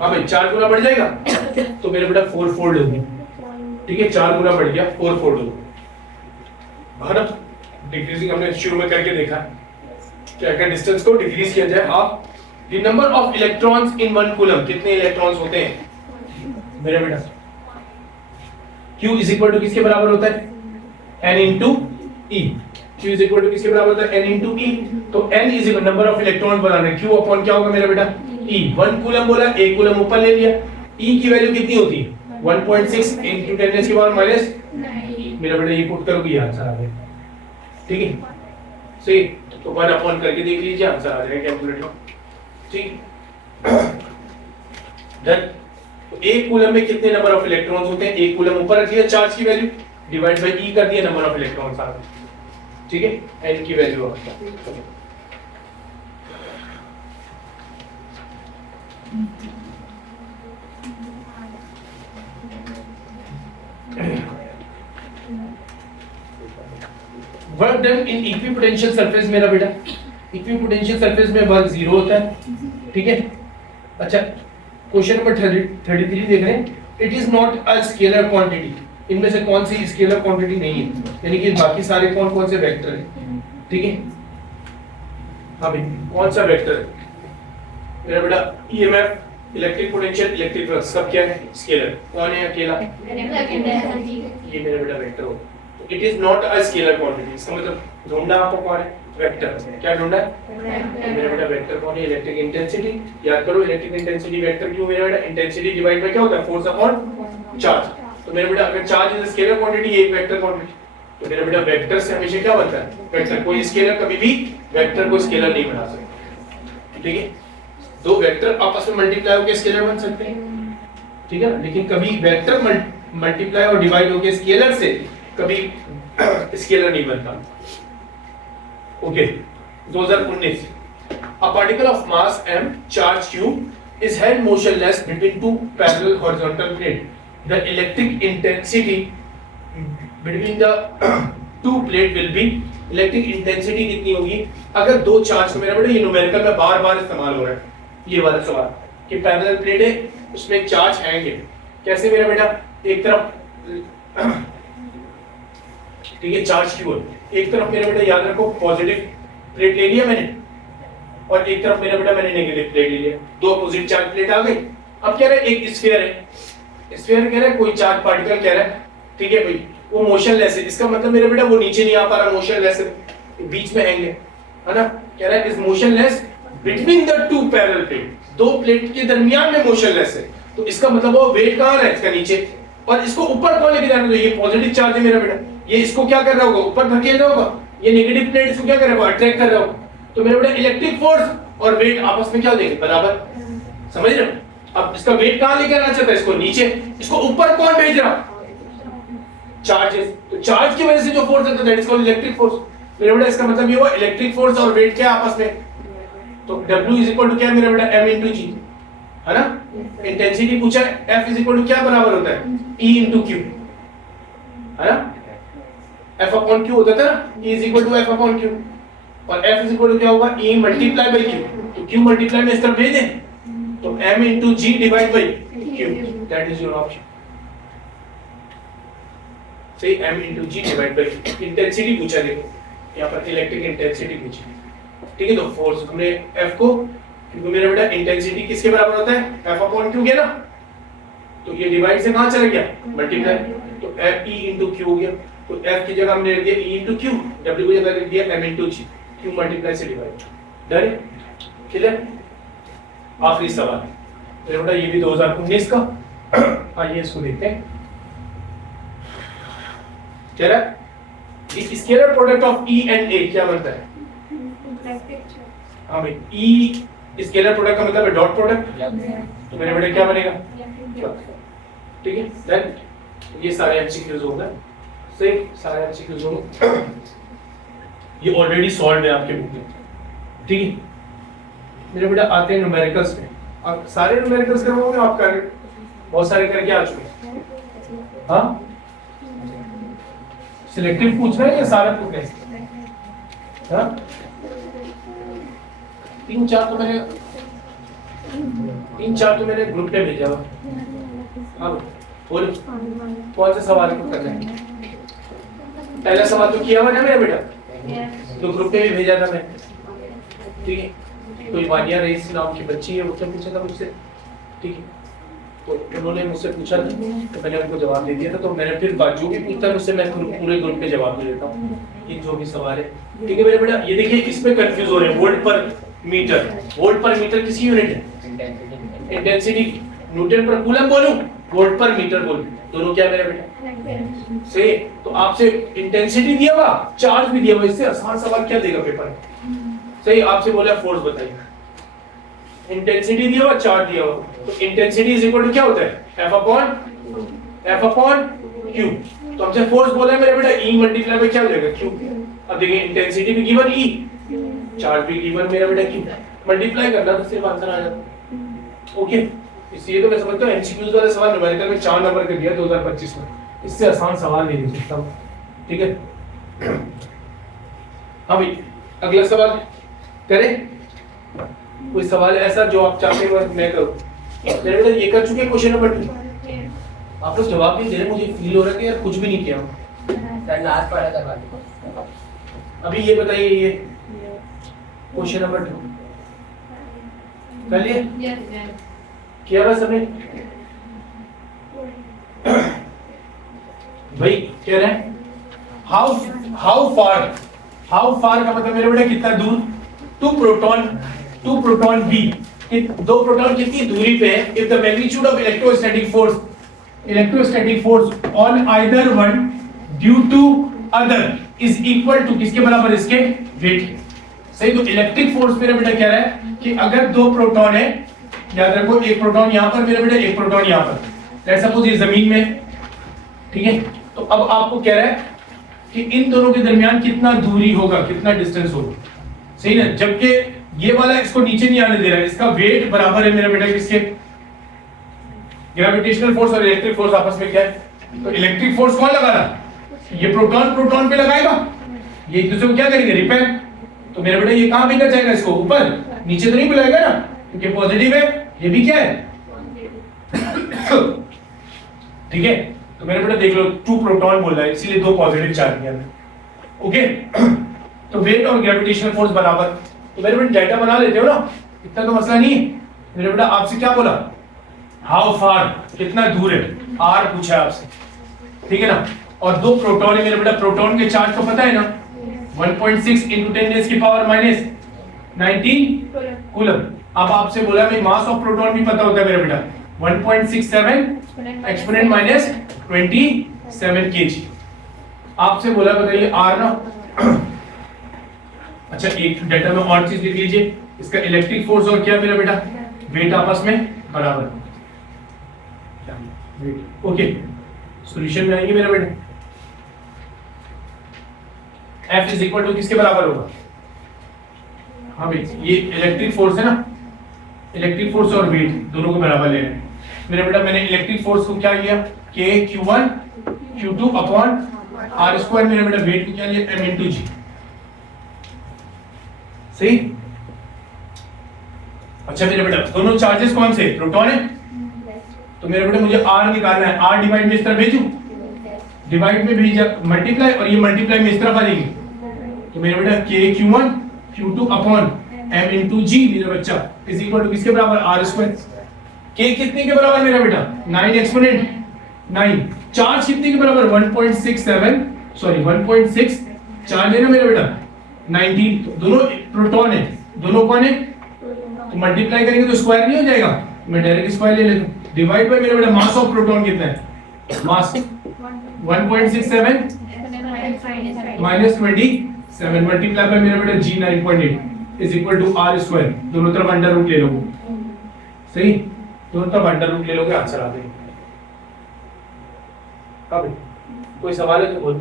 हाँ भाई 4 गुना बढ़ जाएगा, तो मेरे बेटा 4 फोल्ड होगी। ठीक है, 4 गुना बढ़ गया, 4 फोल्ड होगा, है ना? डिक्रीजिंग हमने शुरू में करके देखा कि अगर डिस्टेंस को डिक्रीज किया जाए half, the number of electrons in 1 coulomb, कितने इलेक्ट्रॉन्स होते हैं मेरा बेटा Q इज इक्वल टू किसके बराबर होता है? N into E। Q is equal to किसके बराबर होता है? N into E। तो N is equal number of electron बनाना है, Q अपॉन क्या होगा मेरा बेटा? E। 1 कूलम बोला, 1 कूलम ऊपर ले लिया। E की वैल्यू कितनी होती है? 1.6 इंटू 10 की पावर माइनस, मेरा बेटा ये पुट करोगे, ये आंसर आ गया। ठीक है, सही। तो 1 अपॉन करके देख लीजिए, आंसर आ जाएगा कैलकुलेटर में। ठीक, डन। तो एक कूलम में कितने नंबर ऑफ इलेक्ट्रॉन्स होते हैं? एक कूलम ऊपर रख दिया चार्ज की वैल्यू, डिवाइड बाय E कर दिया नंबर ऑफ इलेक्ट्रॉन्स आ गए। ठीक है, N की वैल्यू आ गई। Work done in equipotential surface मेरा बेटा, इक्विपोटेंशियल सरफेस में वर्क 0 होता है। ठीक है, अच्छा क्वेश्चन नंबर 33 देख रहे हैं, it is not a scalar quantity. इनमें से कौन सी स्केलर क्वांटिटी नहीं है? यानी कि बाकी सारे कौन कौन से वेक्टर हैं? ठीक है, हाँ भाई कौन सा वेक्टर है मेरा बेटा? EMF, electric potential, electric flux, सब क्या है? स्केलर। कौन है अकेला? ये मेरा बेटा वेक्टर हो। It is not a scalar quantity, इसका मतलब ढूंढना आपको कौन है? वेक्टर। क्या ढूंढना है? मेरा बेटा वेक्टर कौन है? Electric intensity. याद करो इलेक्ट्रिक इंटेंसिटी वेक्टर क्यों मेरा बेटा? इंटेंसिटी डिवाइड बाय क्या होता है? Force upon charge. तो मेरा बेटा अगर चार्ज इज स्केलर क्वांटिटी, एक वेक्टर क्वांटिटी, तो मेरा बेटा वेक्टर से हमेशा क्या बनता है? वेक्टर। कोई स्केलर कभी भी वेक्टर को स्केलर नहीं बना सकता। ठीक है, दो वेक्टर आपस में मल्टीप्लाई होकर स्केलर बन सकते हैं, ठीक है ना, लेकिन कभी वेक्टर मल्टीप्लाई और डिवाइड होकर स्केलर से कभी स्केलर नहीं बनता। Okay, 2019, a particle of mass m charge q is held motionless between two parallel horizontal plates. The electric intensity between the two plate will be, electric intensity कितनी होगी अगर दो चार्ज को, मेरा बेटा ये न्यूमेरिकल में बार बार इस्तेमाल हो रहा है ये वाला सवाल कि पैरेलल प्लेट है उसमें एक चार्ज हैंग है। कैसे मेरा बेटा? एक तरफ ठीक है चार्ज क्यू है, एक तरफ मेरा बेटा याद रखो पॉजिटिव प्लेट ले लिया मैंने, और एक तरफ मेरा बेटा मैंने नेगेटिव प्लेट ले लिया, दो अपोजिट चार्ज प्लेट आ गई। अब कह रहा है एक स्फीयर है, स्फीयर कह रहा है कोई चार्ज पार्टिकल कह रहा है, ठीक है भाई वो मोशनलेस है, इसका मतलब मेरा बेटा वो नीचे नहीं आ पा रहा, मोशनलेस है, बीच में हैंग है ना। कह रहा है is motionless between the two parallel plate, दो प्लेट के दरमियान में मोशनलेस है, तो इसका मतलब वो वेट कहां है? इसका नीचे। और इसको ऊपर कौन लेके जाना? तो ये पॉजिटिव चार्ज है मेरा बेटा, ये इसको क्या कर रहा होगा? ऊपर धकेल रहा होगा। ये नेगेटिव प्लेट इसको क्या कर रहा होगा? अट्रैक्ट कर रहा होगा। तो मेरा बेटा इलेक्ट्रिक फोर्स और वेट आपस में क्या देंगे? बराबर। समझ रहे हो? अब इसका वेट कहां लेके आना चाहता है? इसको नीचे। इसको ऊपर कौन भेज रहा? चार्जेस। तो चार्ज की वजह से जो फोर्स आता है that is called electric force. मेरा बेटा इसका मतलब ये हुआ इलेक्ट्रिक फोर्स और वेट क्या आपस में? तो W इज इक्वल टू क्या मेरा बेटा? M इंटू जी, है ना। इंटेंसिटी पूछा है, F इज इक्वल टू क्या बराबर होता है? E इंटू Q, है ना। F अपॉन Q होता था ना, E is equal to F upon Q, और F इज इक्वल टू क्या होगा? E multiply by Q। तो Q मल्टीप्लाई में इस तरफ भेज दें तो M into G divide by Q, that is your option. सही, M into G divide by intensity पूछा, देखो यहाँ पर इलेक्ट्रिक इंटेंसिटी पूछी, ठीक है। तो फोर्स हमने F को, क्योंकि मेरा बेटा इंटेंसिटी किसके बराबर होता है? F अपॉन Q के ना, तो ये डिवाइड से कहां चला गया? मल्टीप्लाई, तो F E इंटू Q हो गया। तो F की जगह हमने रख दिया E इंटू Q, W की जगह रख दिया M into G, Q multiply से डिवाइड। Done, clear. आखिरी सवाल मेरा बेटा ये भी 2019 का, आइए इसको देखते हैं। चला scalar product of E and A क्या बनता है? हाँ भाई, E स्केलर प्रोडक्ट का मतलब है डॉट प्रोडक्ट, तो मेरे बेटे क्या बनेगा? ठीक है, देन ये सारे एमसीक्यूज होंगे, सही सारे एमसीक्यूज होंगे, ये ऑलरेडी सॉल्व है आपके बुक में, ठीक है। मेरे बेटा आते हैं न्यूमेरिकल्स में, आप सारे न्यूमेरिकल्स करवाओगे? आप कर बहुत सारे करके आ चुके हैं, हाँ। सिलेक्टिव पूछ रहे हैं या सारे पूछ रहे हैं? हाँ, 3-4 तो मैंने ग्रुप पे भेजा हुआ। हाँ बोलो, कौन से सवाल को करना है? पहला सवाल तो किया हुआ ना मेरा बेटा, तो ग्रुप पे भी भेजा था मैं, ठीक है। कोई वानिया रईस नाम की बच्ची है, उसने पूछा था मुझसे, ठीक है। तो उन्होंने मुझसे पूछा था तो मैंने उनको जवाब दे दिया था। तो मैंने फिर जो भी पूछता है उससे मैं पूरे ग्रुप पे जवाब दे देता हूँ, ये जो भी सवाल है। ठीक है मेरे बेटा, ये देखिए इसमें कंफ्यूज हो रहे हैं। वोल्ट पर मीटर, वोल्ट पर मीटर किसकी यूनिट है? इंटेंसिटी। न्यूटन पर कूलम बोलूं, वोल्ट पर मीटर बोलूं, दोनों क्या मेरे बेटा? सही। तो आपसे इंटेंसिटी दिया हुआ, चार्ज भी दिया हुआ, इससे आसान सवाल क्या देगा पेपर में? सही। आपसे बोला फोर्स बताइए, इंटेंसिटी दिया हुआ, चार्ज दिया हुआ, तो इंटेंसिटी इज इक्वल टू क्या होता है? F upon Q। तो हमसे फोर्स बोला है मेरे बेटा E मल्टीप्लाई में क्या हो जाएगा? Q। अब देखिए इंटेंसिटी भी गिवन E, चार्ज भी गिवन मेरा बेटा Q, मल्टीप्लाई करना तो सिर्फ आंसर आ जाता। ओके, इसलिए तो मैं समझता हूँ एमसीक्यूज वाले सवाल न्यूमेरिकल में 4 नंबर कर दिया 2025 में, इससे आसान सवाल नहीं दे सकता। ठीक है, हाँ भाई अगला सवाल करें। कोई सवाल ऐसा जो आप चाहते हो मैं करूं? मेरे बेटा ये कर चुके क्वेश्चन नंबर 2, आप लोग जवाब नहीं दे रहे, मुझे फील हो रहा है कि यार कुछ भी नहीं किया सर लास्ट वाला करवा दो। अभी। ये बताइए, ये क्वेश्चन नंबर 2 कर लिए? किया बस सबने? भाई कह रहे हैं हाउ फार का मतलब मेरे बेटा कितना दूर? टू प्रोटॉन बी, दो प्रोटॉन कितनी दूरी पे है? If the magnitude of electrostatic force on either one due to other is equal to किसके बराबर? इसके वेट। सही। तो इलेक्ट्रिक फोर्स मेरा बेटा कह रहा है कि अगर दो प्रोटॉन है, याद रखो एक प्रोटॉन यहां पर मेरा बेटा, एक प्रोटॉन यहां पर, लेट्स सपोज ये जमीन में, ठीक है। तो अब आपको कह रहा है कि इन दोनों के दरमियान कितना दूरी होगा, कितना डिस्टेंस होगा। सही ना? जबकि ये वाला इसको नीचे नहीं आने दे रहा है, इसका वेट बराबर है मेरा बेटा किसके? ग्रेविटेशनल फोर्स और इलेक्ट्रिक फोर्स आपस में क्या है? तो इलेक्ट्रिक फोर्स कौन लगा रहा? ये प्रोटॉन पे लगाएगा, ये एक दूसरे को क्या करेंगे? रिपेल। तो मेरा बेटा ये कहां लेकर जाएगा इसको? ऊपर, नीचे तो नहीं बुलाएगा ना, क्योंकि पॉजिटिव है, ये भी क्या है? ठीक है। तो मेरा बेटा देख लो, 2 प्रोटॉन बोल रहा है, इसीलिए 2 पॉजिटिव चार्ज किया मैंने। ओके, तो वेट और ग्रेविटेशनल फोर्स बराबर। तो मेरे बेटा डाटा बना लेते हो ना, इतना तो मसला नहीं है। मेरे बेटा आपसे क्या बोला? हाउ फार, कितना दूर है, आर पूछा है आपसे, ठीक है ना। और 2 प्रोटॉन है मेरे बेटा, प्रोटॉन के चार्ज तो पता है ना, 1.6 into 10 raised की पावर माइनस 19 कूलम। अब आपसे बोला भाई मास ऑफ प्रोटॉन भी पता होता है मेरे बेटा, 1.67 एक्सपोनेंट माइनस 27 kg। आपसे बोला बताइए आर ना। अच्छा एक डाटा में और चीज लिख लीजिए, इसका इलेक्ट्रिक फोर्स और क्या मेरा बेटा? वेट आपस में बराबर। ओके, सॉल्यूशन में आएंगे मेरा बेटा। F इज इक्वल टू किसके बराबर होगा? हाँ भाई ये इलेक्ट्रिक फोर्स है ना, इलेक्ट्रिक फोर्स और वेट दोनों को बराबर ले रहे हैं मेरा बेटा। मैंने इलेक्ट्रिक फोर्स को क्या लिया? K Q1 Q2 upon R square. मेरा बेटा वेट को क्या लिया? M into G। सही। अच्छा मेरे बेटा दोनों चार्जेस कौन से? प्रोटॉन है। तो मेरे बेटा मुझे R निकालना है, R डिवाइड में इस तरफ भेजूं, डिवाइड में भेजा मल्टीप्लाई, और ये मल्टीप्लाई में इस तरफ आ जाएगी। तो मेरे बेटा K Q1 Q2 upon M into G मेरा बच्चा इज इक्वल टू किसके बराबर? R square. K कितने के बराबर मेरा बेटा? 9 एक्सपोनेंट 9। चार्ज कितने के बराबर? 1.67 सॉरी 1.6 चार्ज है ना मेरा बेटा 19। तो दोनों प्रोटॉन है, दोनों कौन है? तो मल्टीप्लाई करेंगे तो स्क्वायर नहीं हो जाएगा, मैं डायरेक्ट स्क्वायर ले लेता हूं। डिवाइड बाय मेरा बेटा मास ऑफ प्रोटॉन कितना है? मास 1.67 माइनस 27 मल्टीप्लाई बाय मेरा बेटा G 9.8 is equal to R square. दोनों तरफ अंडर रूट ले लो, सही, दोनों तरफ अंडर रूट ले लोगे, आंसर आ जाएगा। अब कोई सवाल है तो बोल,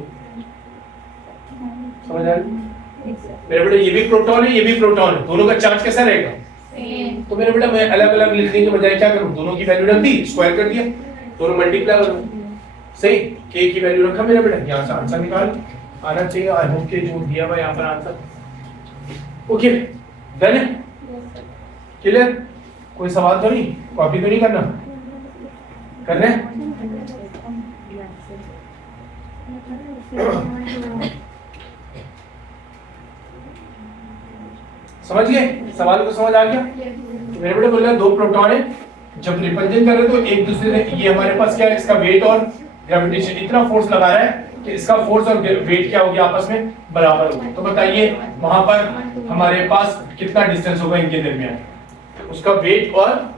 समझ आ रही? मेरा बेटा ये भी प्रोटॉन है, ये भी प्रोटॉन है, दोनों का चार्ज कैसा रहेगा? तो मेरा बेटा मैं अलग अलग लिखने के बजाय क्या करूं? दोनों की वैल्यू रख दी, स्क्वायर कर दिया, दोनों मल्टीप्लाई करो, सही। K की वैल्यू रखा मेरा बेटा, यहाँ से आंसर निकाल आना चाहिए। आई होप के जो दिया हुआ यहाँ पर आंसर। ओके डन है, क्लियर? कोई सवाल तो नहीं, कॉपी तो नहीं करना? करना है? समझ गए? सवाल को समझ आ गया? तो मेरे बेटे बोल रहे 2 प्रोटॉन है, जब रिपल्जन कर रहे हैं तो एक दूसरे ये हमारे पास क्या है, इसका वेट और ग्रेविटेशन इतना फोर्स लगा रहा है कि इसका फोर्स और वेट क्या हो गया आपस में बराबर हो गया। तो बताइए वहां पर हमारे पास कितना डिस्टेंस होगा इनके दरमियान, उसका वेट और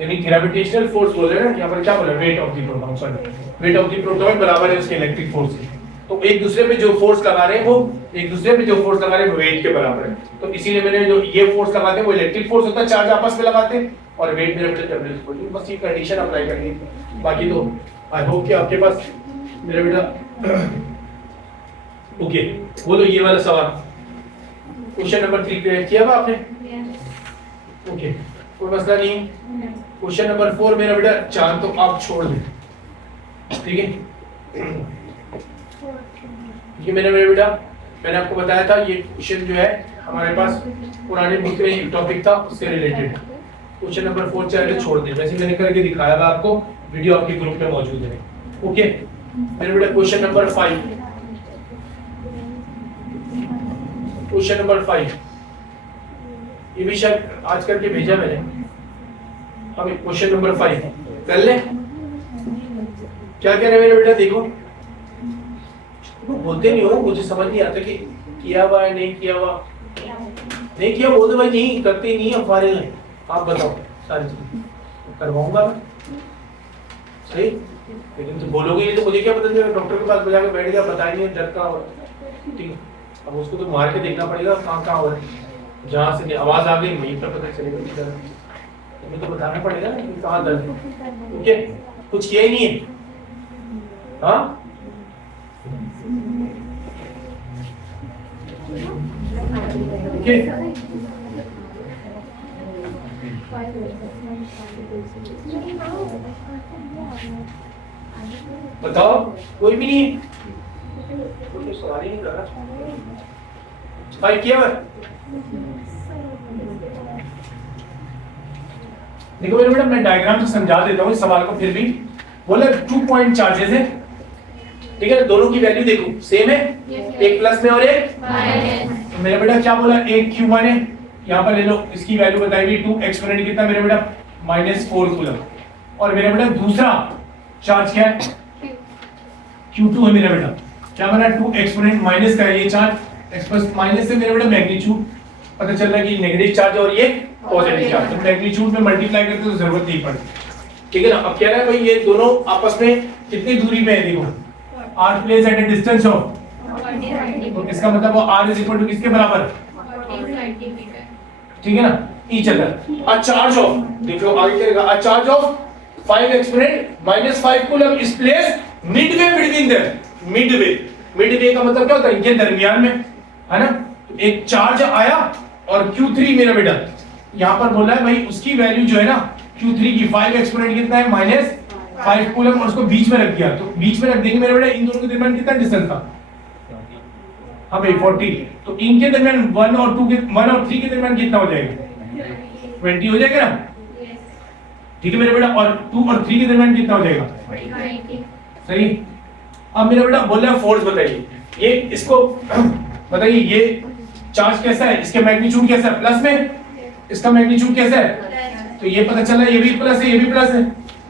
यानी ग्रेविटेशनल फोर्स बोल रहे हैं, यहाँ पर क्या बोला, weight of the proton, sorry weight of the proton बराबर है उसके इलेक्ट्रिक फोर्स के। तो एक दूसरे पे जो फोर्स लगा रहे हैं वो एक दूसरे पे जो फोर्स लगा रहे हैं वो वेट के बराबर है। तो इसीलिए मैंने जो ये फोर्स लगाते हैं वो इलेक्ट्रिक फोर्स होता है, चार्ज आपस में लगाते हैं, और वेट मेरे बेटा डब्ल्यू फोर्स। बस ये कंडीशन अप्लाई करनी है, बाकी तो आई होप कि आपके पास मेरा बेटा ओके। बोलो ये वाला सवाल क्वेश्चन नंबर 3 क्लियर किया हुआ आपने? ओके कोई मसला नहीं। क्वेश्चन नंबर 4 मेरा बेटा चांद तो आप छोड़ दें, ठीक है। ये मेरा बेटा मैंने आपको बताया था ये क्वेश्चन जो है हमारे पास पुराने बुक में एक टॉपिक था उससे रिलेटेड। क्वेश्चन नंबर 4 चाहे छोड़ दें, वैसे मैंने करके दिखाया था आपको, वीडियो आपके ग्रुप में मौजूद है। ओके मेरे बेटा क्वेश्चन नंबर 5, क्वेश्चन नंबर 5 ये भी शायद आज करके भेजा मैंने। अब क्वेश्चन नंबर 5 कर ले, क्या कह रहे हैं मेरे बेटा, देखो बोलते नहीं हो, मुझे समझ नहीं आता कि किया हुआ है नहीं किया हुआ, नहीं किया बोल दो भाई, नहीं करते नहीं हम फारिग हैं। आप बताओ सारी चीज करवाऊंगा मैं, सही, लेकिन तुम बोलोगे ये तो मुझे क्या पता चलेगा, डॉक्टर के पास बजा के बैठ गया बताया नहीं दर्द का, ठीक है, अब उसको तो मार के देखना पड़ेगा कहाँ कहाँ हो रहा है, जहाँ से आवाज आ गई वहीं पर पता चलेगा कि दर्द, तुम्हें तो बताना पड़ेगा ना कि कहाँ दर्द है। ओके कुछ किया ही नहीं है, हाँ ओके बताओ, कोई भी नहीं है, सवाल ही नहीं कर रहा भाई, किया हुआ देखो मेरे बेटा मैं डायग्राम से समझा देता हूँ इस सवाल को, फिर भी बोला 2 पॉइंट चार्जेस है, ठीक है, दोनों की वैल्यू देखो सेम है, एक प्लस में और एक माइनस। तो मेरा बेटा क्या बोला, एक Q1 है, यहाँ पर ले लो, इसकी वैल्यू बताई हुई 2 एक्सपोनेंट कितना मेरा बेटा -4 कूलम, और मेरा बेटा दूसरा चार्ज क्या है Q2 है मेरा बेटा, क्या बना 2 एक्सपोनेंट माइनस का है ये चार्ज, एक्सप्रेस माइनस से मेरा बेटा मैग्नीट्यूड पता चल रहा है कि नेगेटिव चार्ज और ये पॉजिटिव चार्ज, तो मैग्नीट्यूड में मल्टीप्लाई करते तो जरूरत नहीं पड़ती, ठीक है ना। अब कह रहा है भाई ये दोनों आपस में कितनी दूरी पे है, देखो r place at A distance of, तो इसका मतलब वो r इज इक्वल टू किसके बराबर, ठीक है ना, e चल रहा है, a charge of, देखो आगे क्या लिखा, a charge of 5 exponent -5 coulomb is placed Midway between them, Midway का मतलब क्या होता है, ये दरमियान में है ना, तो एक चार्ज आया और Q3 मेरा बेटा यहाँ पर बोला है भाई उसकी वैल्यू जो है ना Q3 की 5 एक्सपोनेंट कितना है -5 कूलम, और उसको बीच में रख दिया, तो बीच में रख देंगे मेरे बेटा इन दोनों के दरमियान कितना डिस्टेंस था, हाँ भाई 40, तो इनके दरमियान 1 और 3 के दरमियान कितना हो जाएगा, 20 हो जाएगा ना, ठीक है मेरे बेटा, और 2 और 3 के दरमियान कितना हो जाएगा, सही। अब मेरा बेटा बोल रहा है फोर्स बताइए, ये इसको बताइए ये चार्ज कैसा है, इसके मैग्नीट्यूड कैसा है, प्लस में, इसका मैग्नीट्यूड कैसा है, तो ये पता चला ये भी प्लस है ये भी प्लस है,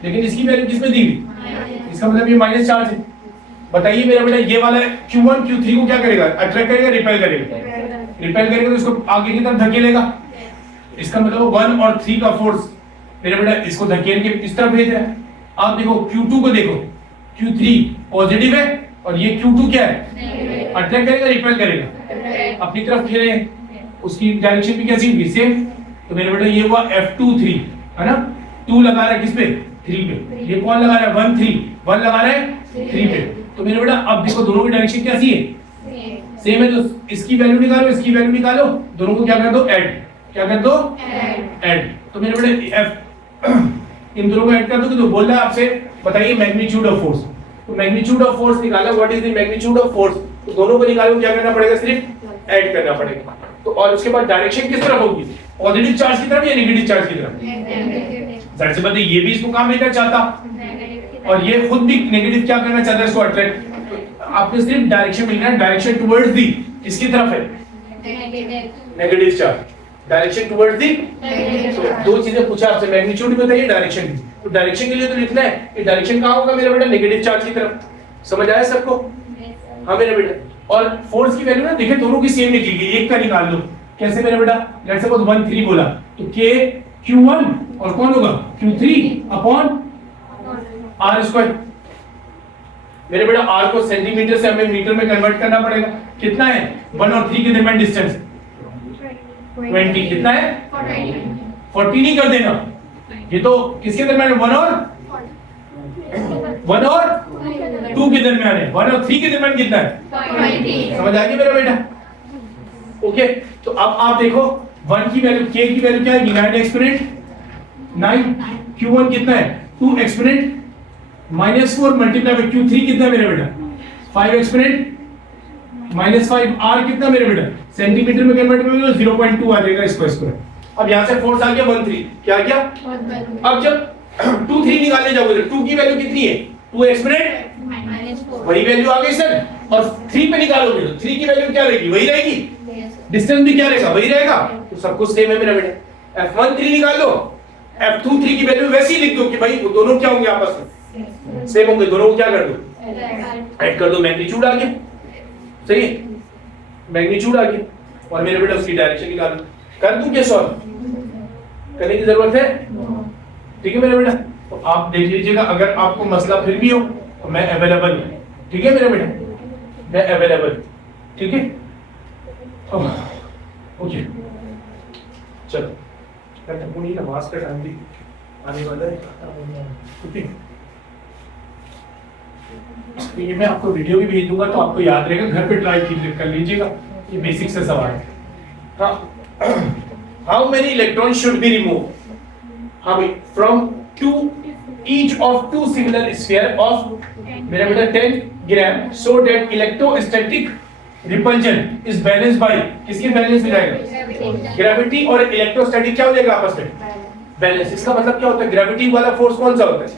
लेकिन इसकी वैल्यू किसमें दी हुई, इसका मतलब ये माइनस चार्ज है। बताइए मेरा बेटा ये वाला Q1 Q3 को क्या करेगा, अट्रैक्ट करेगा, रिपेल करेगा तो इसको आगे की तरफ धकेलेगा, इसका मतलब 1 और 3 का फोर्स मेरा बेटा इसको धकेल के इस तरफ भेज रहा है। आप देखो Q2 को देखो, Q3 पॉजिटिव है और ये Q2 क्या है, अट्रैक्ट करेगा रिपेल करेगा, अपनी तरफ खेले, उसकी डायरेक्शन भी कैसी होगी, सेम, तो मेरा बेटा ये हुआ F2 3 है ना, 2 लगा रहा है किस पे, 3 पे, ये कौन लगा रहा है 1 3, 1 लगा रहा है 3 पे, तो मेरा बेटा अब देखो दोनों की डायरेक्शन कैसी है, सेम है, तो इसकी वैल्यू निकालो इसकी वैल्यू निकालो, दोनों को क्या कर दो ऐड, क्या कर दो ऐड, तो मेरे बेटा F इन दोनों को ऐड कर दो, तो बोल रहा है आपसे बताइए मैग्नीट्यूड ऑफ फोर्स, तो मैग्नीट्यूड ऑफ फोर्स निकाला, what is the magnitude of force, तो दोनों को निकालो क्या करना पड़ेगा, सिर्फ ऐड करना पड़ेगा, तो और उसके बाद डायरेक्शन किस तरफ होगी, पॉजिटिव चार्ज की तरफ या नेगेटिव चार्ज की तरफ, जाहिर सी बात है ये भी इसको काम लेना चाहता और ये खुद भी नेगेटिव क्या करना चाहता है, इसको अट्रैक्ट, आपने सिर्फ डायरेक्शन मिलना है, डायरेक्शन टुवर्ड्स दी किसकी तरफ है, negative charge, direction towards the, दो चीजें पूछा आपसे, मैग्नीट्यूड भी बताइए, डायरेक्शन भी। तो डायरेक्शन के लिए तो लिखना है कि डायरेक्शन कहाँ होगा मेरा बेटा, नेगेटिव चार्ज की तरफ। समझ आया सबको? हाँ मेरा बेटा। और फोर्स की वैल्यू ना देखिए दोनों की सेम निकली गई, एक का निकाल लो। कैसे मेरा बेटा? लेट्स सपोज 1 3 बोला तो k q1 और कौन होगा q3 अपॉन r स्क्वायर। मेरे बेटा r को सेंटीमीटर से हमें मीटर में कन्वर्ट करना पड़ेगा। कितना है? 1 और 3 के दरमियान डिस्टेंस 20। कितना है? 40 नहीं कर देना, ये तो किसके दरमियान है? 1 और 2 के दरमियान है। 1 और 3 के दरमियान कितना है? 20। समझ आ गई मेरा बेटा? ओके, तो अब आप देखो 1 की वैल्यू, k की वैल्यू क्या है? 9 एक्सपोनेंट 9, q1 कितना है? 2 एक्सपोनेंट -4 मल्टीप्लाई बाय q3 कितना है मेरा बेटा? 5 एक्सपोनेंट -5, r कितना मेरे बेटा? सेंटीमीटर में कन्वर्ट करोगे तो 0.2 आ जाएगा इसको स्क्वायर। अब यहां से फोर्स आ गया 1 3, क्या आ गया? अब जब 2 3 निकालने जाओगे तो 2 की वैल्यू कितनी है? 2 एक्सपोनेंट वही वैल्यू आ गई सर। और 3 पे निकालोगे तो 3 की वैल्यू क्या रहेगी? वही रहेगी। डिस्टेंस भी क्या रहेगा? वही रहेगा। तो सब कुछ सेम है मेरा बेटा। f1 3 निकाल लो, f2 3 की वैल्यू वैसी लिख दो कि भाई वो दोनों क्या होंगे? आपस में सेम होंगे। दोनों को क्या कर दो? ऐड कर दो। मैग्नीट्यूड आ गया, सही है, मैग्नीट्यूड आ गया। और मेरे बेटा उसकी डायरेक्शन निकाल लो। कर दूं क्या सॉल्व? करने की जरूरत है? ठीक है मेरे बेटा। तो आप देख लीजिएगा, अगर आपको मसला फिर भी हो तो मैं अवेलेबल हूं। ठीक है मेरे बेटा, मैं अवेलेबल। ठीक है, ओके चलो। मैं नमाज का टाइम भी आने वाला है। ओके, तो ये मैं आपको वीडियो भी भेज दूंगा तो आपको याद रहेगा, घर पे ट्राई कर लीजिएगा। ये बेसिक से सवाल है। हाँ, how many electron should be remove? हाँ भाई, from to each of two similar sphere of मेरा बेटा 10 gram so that electrostatic repulsion is balance by, किसके बैलेंस हो जाएगा? ग्रेविटी और इलेक्ट्रोस्टैटिक क्या हो जाएगा आपस में? बैलेंस। इसका मतलब क्या होता है? ग्रेविटी वाला फोर्स कौन सा होता है?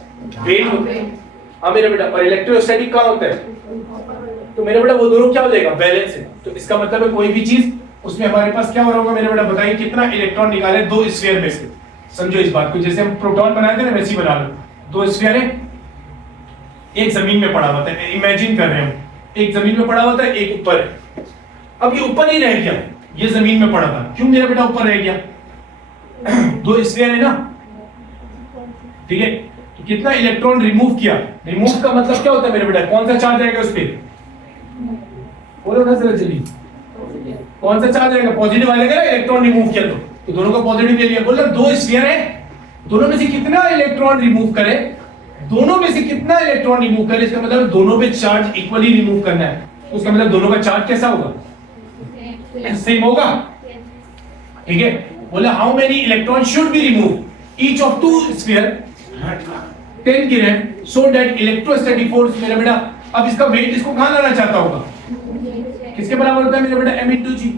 वेट होता है। हाँ मेरा बेटा, और इलेक्ट्रोस्टैटिक क्या होता है? तो मेरा बेटा वो दोनों क्या हो जाएगा? बैलेंस है। तो इसका मतलब है कोई भी चीज उसमें हमारे पास क्या हो रहा होगा मेरा बेटा? बताइए कितना इलेक्ट्रॉन निकाले दो स्फीयर में से। समझो इस बात को, जैसे हम प्रोटॉन बनाए थे ना वैसे ही बना लो। दो स्फीयर है, एक जमीन में पड़ा हुआ है, इमेजिन कर रहे हैं, एक जमीन में पड़ा हुआ था, एक ऊपर है। अब ये ऊपर ही रह गया, ये जमीन में पड़ा था। क्यों मेरा बेटा ऊपर रह गया? दो स्फीयर है ना, ठीक है। तो कितना इलेक्ट्रॉन रिमूव किया? रिमूव का मतलब क्या होता है मेरे बेटा? कौन सा चार्ज आएगा उस पे? बोलो ना सर, चलिए कौन सा चार्ज आएगा? पॉजिटिव आएगा ना, इलेक्ट्रॉन रिमूव किया तो दोनों का पॉजिटिव ले लिया। बोल रहा दो स्फीयर है, दोनों में से कितना इलेक्ट्रॉन रिमूव करे? दोनों में से कितना इलेक्ट्रॉन रिमूव करे? इसका मतलब दोनों पे चार्ज इक्वली रिमूव करना है। उसका मतलब दोनों का चार्ज कैसा होगा? सेम होगा, ठीक है। बोला how many electron should be remove each of two sphere 10 gram so that electrostatic force मेरा बेटा, अब इसका वेट इसको कहां लाना चाहता होगा? किसके बराबर होता है मेरा बेटा? m * g।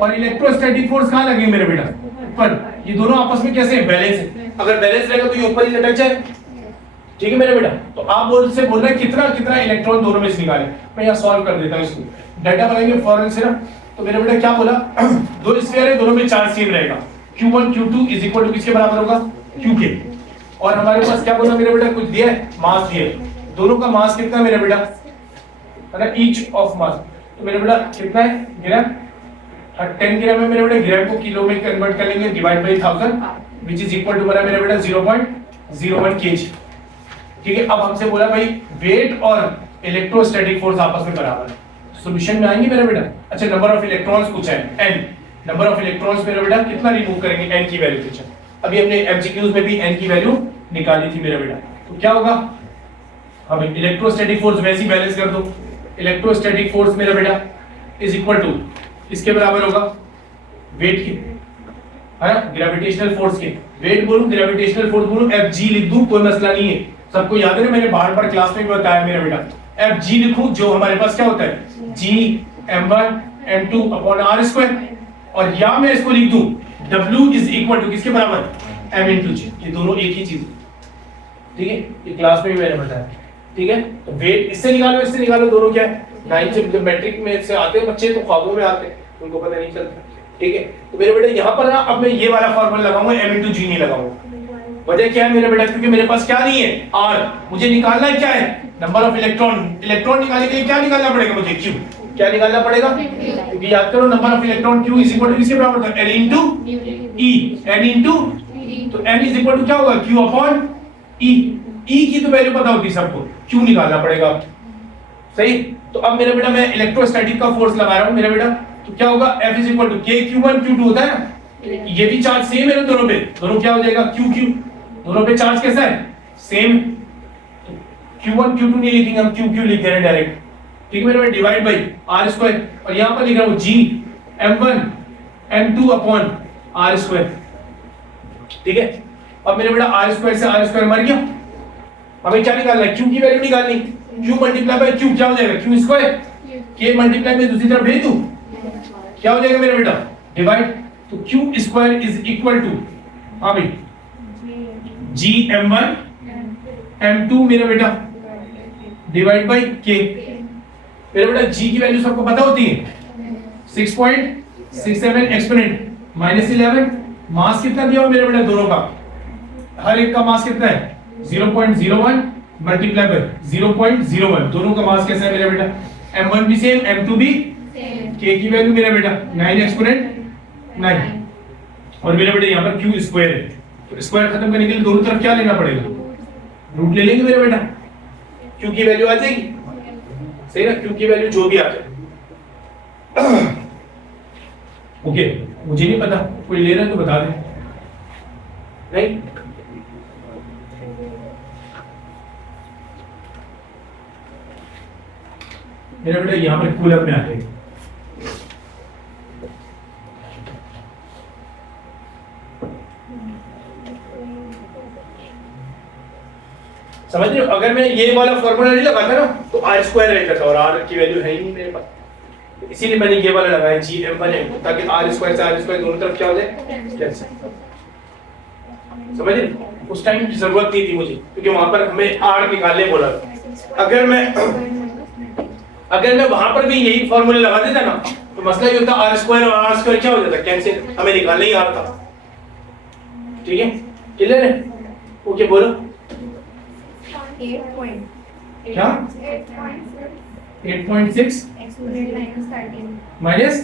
और इलेक्ट्रोस्टैटिक फोर्स कहां लगे मेरे बेटा? ऊपर। ये दोनों आपस में कैसे है? बैलेंस है। अगर बैलेंस रहेगा तो ये ऊपर ही लटक जाए, ठीक है मेरे बेटा। तो आप बोल रहे हैं कितना कितना इलेक्ट्रॉन दोनों में से निकाले। मैं यहाँ सॉल्व कर देता हूँ इसको, डाटा बनाएंगे फौरन से ना। तो मेरे बेटा क्या बोला? दो स्फीयर है, दोनों में चार्ज सेम रहेगा। Q1 Q2 is equal to किसके बराबर होगा? Q के। और हमारे पास क्या बोला मेरे बेटा? कुछ दिया है, मास दिया है। दोनों का मास कितना मेरे बेटा? है ना, ईच ऑफ मास। तो मेरे बेटा कितना है? ग्राम। 10 ग्राम है मेरे बेटा, ग्राम को किलो में कन्वर्ट कर लेंगे, divide by 1000 which is equal to बना मेरे बेटा 0.01 kg। ठीक है। अब हमसे बोला भाई वेट और इलेक्ट्रोस्टैटिक फोर्स आपस में बराबर है। सॉल्यूशन में आएंगे मेरा बेटा। अच्छा, नंबर ऑफ इलेक्ट्रॉन्स पूछा है, n। नंबर ऑफ इलेक्ट्रॉन्स मेरा बेटा कितना रिमूव करेंगे? n की वैल्यू पूछा। अभी हमने एमसीक्यूज में भी n की वैल्यू निकाली थी मेरा बेटा। तो क्या होगा? अब इलेक्ट्रोस्टैटिक फोर्स वैसे ही बैलेंस कर दो। इलेक्ट्रोस्टैटिक फोर्स मेरा बेटा इज इक्वल टू इसके बराबर होगा वेट के, है ना, ग्रेविटेशनल फोर्स के। वेट बोलूं, ग्रेविटेशनल फोर्स बोलूं, Fg लिख दूं, कोई मसला नहीं है। सबको याद है ना, मैंने बार बार क्लास में भी बताया मेरा बेटा। Fg लिखूं जो हमारे पास क्या होता है? G m1 m2 upon r square. और या मैं इसको लिख दूं W इज इक्वल टू किसके बराबर? m * g। ये दोनों एक ही चीज, ठीक है। ये क्लास में भी मैंने बताया, ठीक है। तो वेट इससे निकालो, इससे निकालो, दोनों क्या है? 9 से मैट्रिक में से आते हैं बच्चे, तो ख्वाबों में आते हैं, उनको पता नहीं चलता। ठीक है। तो मेरे बेटा यहाँ पर ना अब मैं ये वाला फॉर्मूला लगाऊंगा, m into g नहीं लगाऊंगा। वजह क्या है मेरे बेटा, क्योंकि मेरे पास क्या नहीं है r, मुझे निकालना है क्या है, नंबर ऑफ इलेक्ट्रॉन। इलेक्ट्रॉन निकालने के लिए क्या निकालना पड़ेगा मुझे, q। क्या निकालना पड़ेगा, क्योंकि याद करो number of electron q is equal to इसके बराबर होता है n into e, n into, तो n इज इक्वल टू क्या होगा, q अपॉन e। e की तो वैल्यू पता होती है सबको, q निकालना पड़ेगा, सही। तो अब मेरे बेटा मैं इलेक्ट्रोस्टैटिक का फोर्स लगा रहा हूं मेरे बेटा, तो क्या होगा, F is equal to k q1 q2 होता है ना, ये भी चार्ज सेम है ना दोनों पे, दोनों क्या हो जाएगा q q, दोनों पे चार्ज कैसा है, सेम। तो q1 q2 नहीं लिखेंगे हम, q q लिख रहे हैं डायरेक्ट, ठीक है मेरे बेटा, डिवाइड बाई r स्क्वायर, और यहां पर लिख रहा हूं g m1 m2 upon r square, ठीक है। अब मेरे बेटा r स्क्वायर से r स्क्वायर मर गया, हमें क्या निकालना है, q की वैल्यू निकालनी, q मल्टीप्लाई बाय q क्या हो जाएगा, q स्क्वायर, k मल्टीप्लाई में दूसरी तरफ भेज दूं, क्या हो जाएगा मेरा बेटा, डिवाइड, तो q square is equal to, हाँ भाई, g m1 m2 मेरा बेटा डिवाइड बाय k। मेरा बेटा g की वैल्यू सबको पता होती है, 6.67 एक्सपोनेंट -11, मास कितना दिया हुआ मेरे बेटा दोनों का, हर एक का मास कितना है 0.01 मल्टीप्लाई बाय 0.01, दोनों का मास कैसा है मेरा बेटा, m1 भी सेम m2 भी, k की वैल्यू मेरा बेटा 9 एक्सपोनेंट 9, और मेरा बेटा यहाँ पर q स्क्वायर है, तो स्क्वायर खत्म करने के लिए दोनों तरफ क्या लेना पड़ेगा, रूट ले लेंगे मेरा बेटा, q की वैल्यू आ जाएगी, सही ना, q की वैल्यू जो भी आ जाए। ओके, मुझे नहीं पता, कोई ले रहा है तो बता दे, नहीं मेरा बेटा यहाँ पर कूलर में आ जाएगी, समझ रहे हो, अगर मैं ये वाला फॉर्मूला नहीं लगाता ना तो r स्क्वायर रह जाता, और r की वैल्यू है ही नहीं मेरे पास, इसीलिए मैंने ये वाला लगाया g m1 m2, ताकि r स्क्वायर से r स्क्वायर दोनों तरफ क्या हो जाए कैंसिल, समझ रहे, उस टाइम की जरूरत नहीं थी मुझे, क्योंकि वहां पर हमें r निकालने बोला था। अगर मैं वहां पर भी यही फॉर्मूला लगा देता ना तो मसला ये होता, r स्क्वायर और r स्क्वायर क्या हो जाता कैंसिल, हमें निकालना ही r था, ठीक है, क्लियर है, ओके बोलो 8.6 क्या 8.6 माइनस,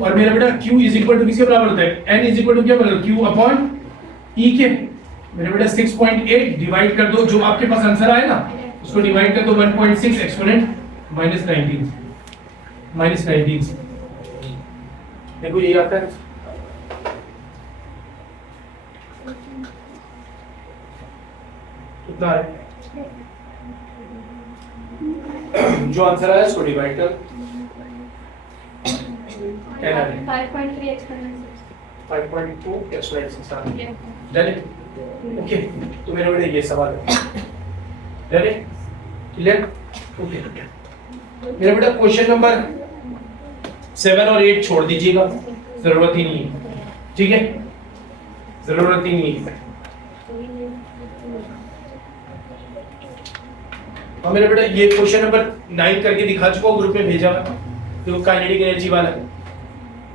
और मेरा बेटा q इज इक्वल टू किसके बराबर होता है, n इज इक्वल टू क्या बराबर, q अपॉन e के, मेरा बेटा 6.8 डिवाइड कर दो, जो आपके पास आंसर आए ना उसको डिवाइड कर दो 1.6 एक्सपोनेंट -19, देखो ये आता है, कितना है, जो आंसर आया इसको डिवाइड कर, क्या है 5.3 exponent 5.2 एक्सपोनेंट 6 डन है, ओके। तो मेरे बेटे ये सवाल है, डन है, क्लियर, ओके। मेरा बेटा क्वेश्चन नंबर 7 और 8 छोड़ दीजिएगा, जरूरत ही नहीं है, ठीक है, जरूरत ही नहीं है। और मेरा बेटा ये क्वेश्चन नंबर 9 करके दिखा चुका हूं, ग्रुप में भेजा हुआ, जो काइनेटिक एनर्जी वाला है,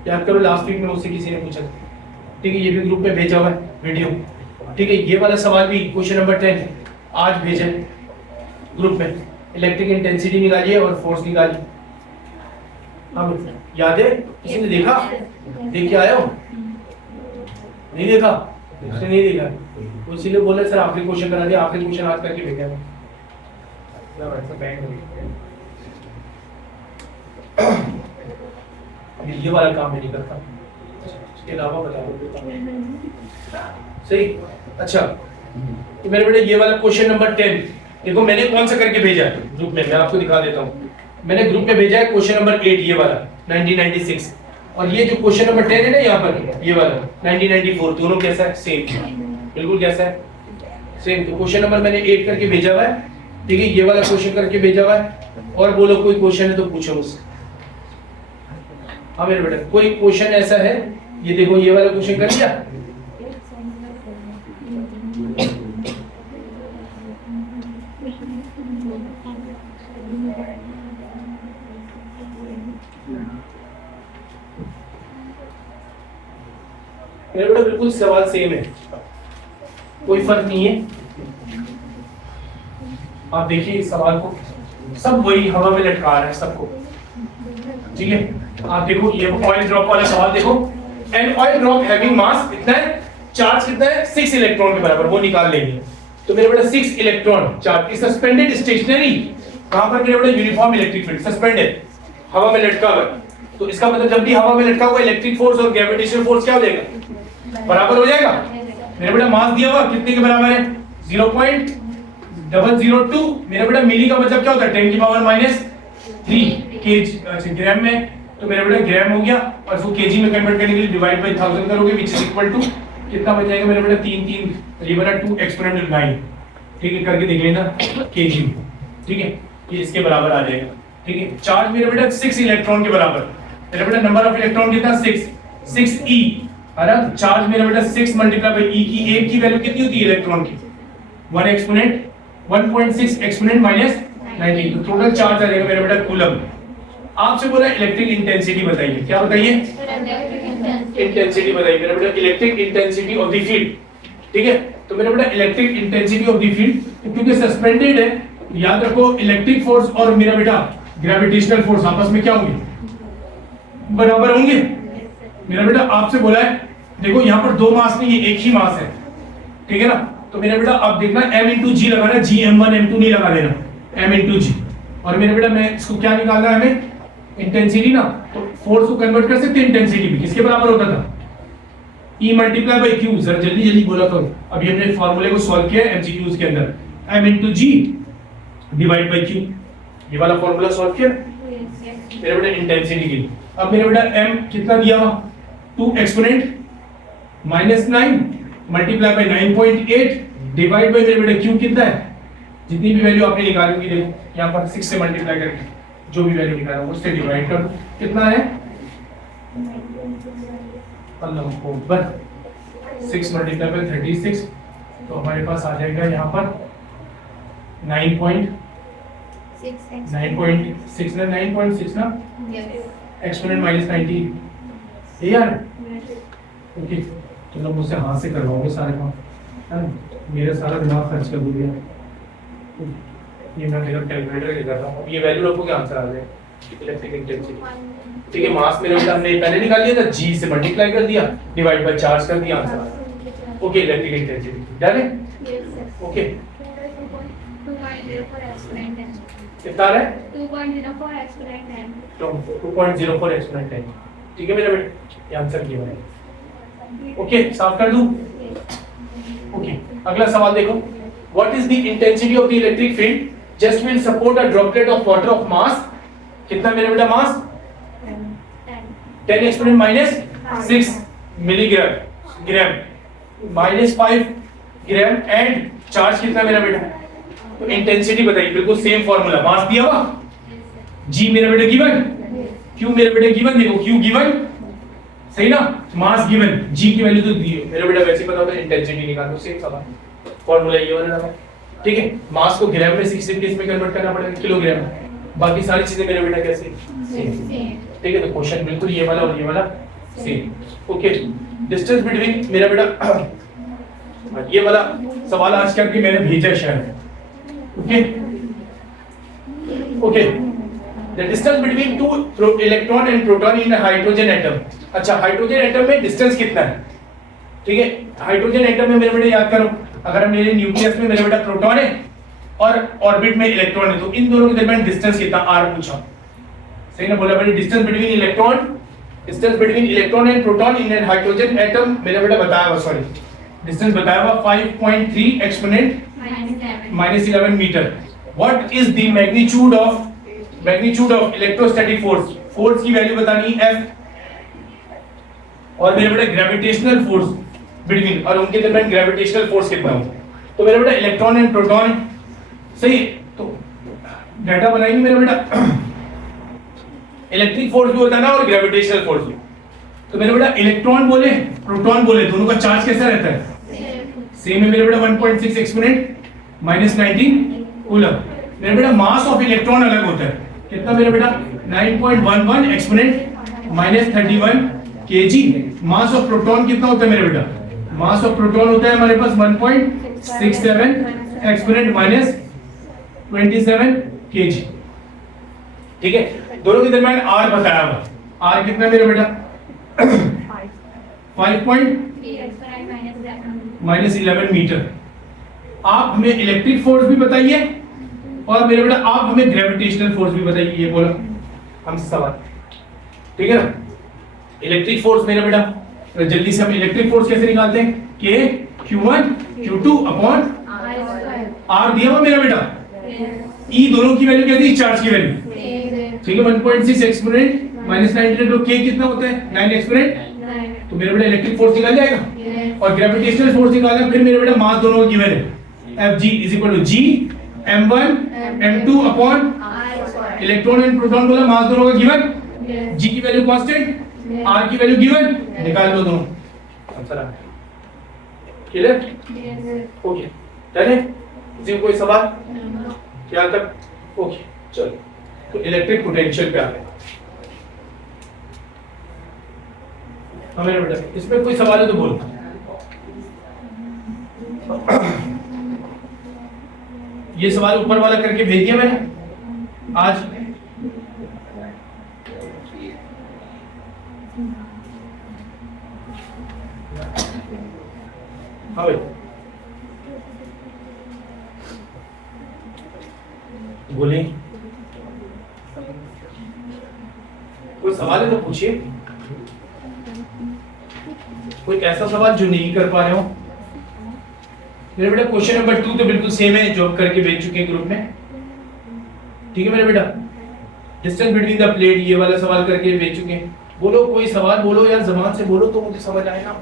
याद करो लास्ट वीक में मुझसे किसी ने पूछा था, ठीक है, ये भी ग्रुप में भेजा हुआ है वीडियो, ठीक है। ये वाला सवाल भी क्वेश्चन नंबर 10 आज भेजा है ग्रुप में, इलेक्ट्रिक इंटेंसिटी निकालिए और फोर्स निकालिए, हाँ याद है, किसी ने देखा, देख के आया हो, नहीं देखा, उसने नहीं देखा, तो इसीलिए बोले सर आखिरी क्वेश्चन करा दिया, आखिरी क्वेश्चन आज करके भेजा है, ये वाला काम मैं नहीं करता, इसके अलावा बता दो, सही, अच्छा। तो मेरे बेटे ये वाला क्वेश्चन नंबर 10 देखो मैंने कौन सा करके भेजा है ग्रुप में, मैं आपको दिखा देता हूँ, मैंने ग्रुप में भेजा है क्वेश्चन नंबर 8 ये वाला 1996, और ये जो क्वेश्चन नंबर 10 है ना यहाँ पर ये वाला 1994, दोनों कैसा है, सेम, बिल्कुल कैसा है, सेम। तो क्वेश्चन नंबर मैंने 8 करके भेजा हुआ है, ठीक है, ये वाला क्वेश्चन करके भेजा हुआ है, और बोलो कोई क्वेश्चन है तो पूछो मुझसे, हाँ मेरे बेटा कोई क्वेश्चन ऐसा है, ये देखो ये वाला क्वेश्चन कर लिया, मेरा बेटा बिल्कुल सवाल सेम है, कोई फर्क नहीं है। आप देखिए इस सवाल को, सब वही हवा में लटका रहा है सबको, ठीक है। आप देखो ये ऑयल ड्रॉप वाला सवाल देखो, an oil drop having mass कितना है, चार्ज कितना है 6 इलेक्ट्रॉन के बराबर, वो निकाल लेंगे। तो मेरे बेटा 6 electron charge is suspended stationary, कहां पर मेरे बेटा यूनिफॉर्म इलेक्ट्रिक फील्ड, सस्पेंडेड हवा में लटका हुआ। तो इसका मतलब जब भी हवा में लटका हुआ इलेक्ट्रिक फोर्स और ग्रेविटेशनल फोर्स क्या हो जाएगा, बराबर हो जाएगा। मेरे बेटा मास दिया हुआ कितने के बराबर है 0.002, मेरा बेटा मिली का मतलब क्या होता है 10 की पावर -3 केजी, अच्छा ग्राम में, तो मेरा बेटा ग्राम हो गया, और इसको केजी में कन्वर्ट करने के लिए डिवाइड बाय 1000 करोगे विच इज इक्वल टू कितना बच जाएगा मेरा बेटा 3 ये बना 2 एक्सपोनेंशियल 9, ठीक है, करके देख लेना केजी में, ठीक है, ये इसके बराबर आ जाएगा, ठीक है। चार्ज मेरा बेटा 6 इलेक्ट्रॉन के बराबर, मेरा बेटा नंबर ऑफ इलेक्ट्रॉन कितना 6e, है ना। चार्ज मेरा बेटा 6 मल्टीप्लाई बाय e की, एक की वैल्यू कितनी होती है इलेक्ट्रॉन की 1 एक्सपोनेंट 1.6 एक्सपोनेंट -19, तो टोटल चार्ज आ जाएगा मेरा बेटा कूलम। आपसे बोला इलेक्ट्रिक इंटेंसिटी बताइए, क्या बताइए, इंटेंसिटी बताइए मेरा बेटा, electric intensity of the field, ठीक है। तो मेरा बेटा electric intensity of the field, क्योंकि सस्पेंडेड है, याद रखो इलेक्ट्रिक फोर्स और मेरा बेटा ग्रेविटेशनल फोर्स आपस में क्या होंगे, बराबर होंगे। मेरा बेटा आपसे बोला है, देखो यहाँ पर दो मास नहीं है, एक ही मास है, ठीक है ना। तो मेरा बेटा आप देखना m इंटू जी लगाना, जी m1 m2 नहीं लगा देना, m इंटू जी। और मेरा बेटा मैं इसको क्या निकालना है हमें, इंटेंसिटी ना, तो फोर्स को कन्वर्ट कर सकते हैं इंटेंसिटी भी, किसके बराबर होता था E multiply by Q, sir जल्दी जल्दी बोला करो, अभी हमने फॉर्मूले को सॉल्व किया एमसीक्यूज के अंदर, m into G divide by Q, ये वाला फॉर्मूला सॉल्व किया मेरा बेटा इंटेंसिटी के लिए। अब मेरा बेटा m कितना दिया हुआ 2 exponent -9 multiply by 9.8 divide by मेरे बेटा Q कितना है, जितनी भी वैल्यू आपने निकाली होगी, देखो यहाँ पर 6 से मल्टीप्लाई करके जो भी वैल्यू निकाला उससे डिवाइड कर, कितना है अल्लाह अकबर 6 मल्टीप्लाई बाय 36, तो हमारे पास आ जाएगा यहाँ पर 9.6 ना एक्सपोनेंट -19, ये यार ओके, तो लोग मुझसे हाथ से करवाओगे सारे काम, है ना, मेरा सारा दिमाग खर्च कर दिया। ये मैं मेरा कैलकुलेटर ले कर रहा हूँ, ये वैल्यू रखोगे आंसर आ जाएगा इलेक्ट्रिक इंटेंसिटी, ठीक है। मास मेरे बेटा हमने पहले निकाल लिया था, जी से मल्टीप्लाई कर दिया डिवाइड बाय चार्ज कर दिया, आंसर आ गया, ओके। इलेक्ट्रिक इंटेंसिटी डन है, ओके। 2.04 एक्सपोनेंट 10, कितना है 2.04 एक्सपोनेंट 10, तो 2.04 एक्सपोनेंट 10, ठीक है मेरा बेटा, ये आंसर किया मैंने, ओके। साफ कर दूं, ओके। अगला सवाल देखो, what is the intensity of the electric field just will support a droplet of water of mass, कितना मेरा बेटा मास 10 exponent -6 milligram gram -5 gram and charge कितना मेरा बेटा, तो इंटेंसिटी बताइए, बिल्कुल सेम फार्मूला, मास दिया हुआ, जी मेरा बेटा गिवन, क्यू मेरा बेटा गिवन, देखो क्यू गिवन सही ना, मास गिवन, जी की वैल्यू तो दी है मेरा बेटा, वैसे पता होता है इंटेंसिटी निकालो, सेम सवाल फार्मूला ये वाला है, ठीक है। मास को ग्राम में 60 केस में कन्वर्ट करना पड़ेगा किलोग्राम, बाकी सारी चीजें मेरा बेटा कैसे सेम, ठीक है। तो क्वेश्चन बिल्कुल ये वाला और ये वाला सेम, ओके। डिस्टेंस बिटवीन मेरा बेटा ये वाला सवाल आज करके मैंने भेजा शायद, okay okay. The distance between two electron and proton in a hydrogen atom, अच्छा हाइड्रोजन एटम में डिस्टेंस कितना है, ठीक है। हाइड्रोजन एटम में मेरे बेटा याद करो, अगर हम मेरे न्यूक्लियस में मेरा बेटा प्रोटॉन है और ऑर्बिट में इलेक्ट्रॉन है, तो इन दोनों के दरमियान डिस्टेंस कितना r पूछा, सही ना बोला बेटा। Distance between electron and proton in an hydrogen atom मेरा बेटा बताया हुआ, सॉरी डिस्टेंस बताया हुआ 5.3 exponent -11 metre. What is the magnitude of electrostatic force की वैल्यू बतानी है F, और मेरे बेटा ग्रेविटेशनल फोर्स बिटवीन, और उनके दरमियान ग्रेविटेशनल फोर्स कितना हो, तो मेरे बेटा इलेक्ट्रॉन एंड प्रोटॉन सही, तो डाटा बनाएंगे मेरे बेटा, इलेक्ट्रिक फोर्स भी होता है ना और ग्रेविटेशनल फोर्स भी, तो मेरे बेटा इलेक्ट्रॉन बोले प्रोटॉन बोले दोनों का चार्ज कैसा रहता है, सेम है मेरे बेटा 1.6 एक्सपोनेंट -19 कूलम। मेरे बेटा मास ऑफ इलेक्ट्रॉन अलग होता है, कितना मेरे बेटा 9.11 exponent -31 KG. Mass of proton कितना होता है मेरे बेटा? मास ऑफ प्रोटॉन होता है हमारे पास 1.67 एक्सपोनेंट माइनस 27 केजी। ठीक है, दोनों के दरमियान आर बताया हुआ। आर कितना है मेरे बेटा? 5.11 मीटर। आप हमें इलेक्ट्रिक फोर्स भी बताइए और मेरे बेटा आप हमें ग्रेविटेशनल फोर्स भी बताइए। ये बोला हमसे सवाल, ठीक है ना? इलेक्ट्रिक फोर्स मेरा बेटा, तो जल्दी से हम इलेक्ट्रिक फोर्स कैसे निकालते हैं? K Q1 Q2 upon R दिया हुआ मेरा बेटा। E दोनों की वैल्यू क्या थी? चार्ज की वैल्यू, ठीक है। 1.6 एक्सपोनेंट माइनस 9 तो K कितना होता है? 9 एक्सपोनेंट। तो मेरा बेटा इलेक्ट्रिक फोर्स निकाल जाएगा और ग्रेविटेशनल फोर्स निकालना। फिर मेरे बेटा मास दोनों का गिवन है, Fg is equal to G m1 m2 upon electron and proton बोला, मास दोनों का गिवन। G की वैल्यू कांस्टेंट, R की वैल्यू गिवन, निकाल लो दोनों। आंसर आ गया। क्लियर? ओके, डन है? किसी को कोई सवाल यहाँ तक? ओके, चलो तो इलेक्ट्रिक पोटेंशियल पे आ गए। हाँ मेरा बेटा, इसमें कोई सवाल है तो बोल। ये सवाल ऊपर वाला करके भेज दिया मैंने आज। हाँ भाई बोलिए, कोई सवाल है तो पूछिए। कोई ऐसा सवाल जो नहीं कर पा रहे हो? मेरे बेटा क्वेश्चन नंबर 2 तो बिल्कुल सेम है जो आप करके भेज चुके हैं ग्रुप में, ठीक है मेरे बेटा? डिस्टेंस बिटवीन द प्लेट, ये वाला सवाल करके भेज चुके हैं। बोलो कोई सवाल बोलो यार, जबान से बोलो तो मुझे समझ आए ना,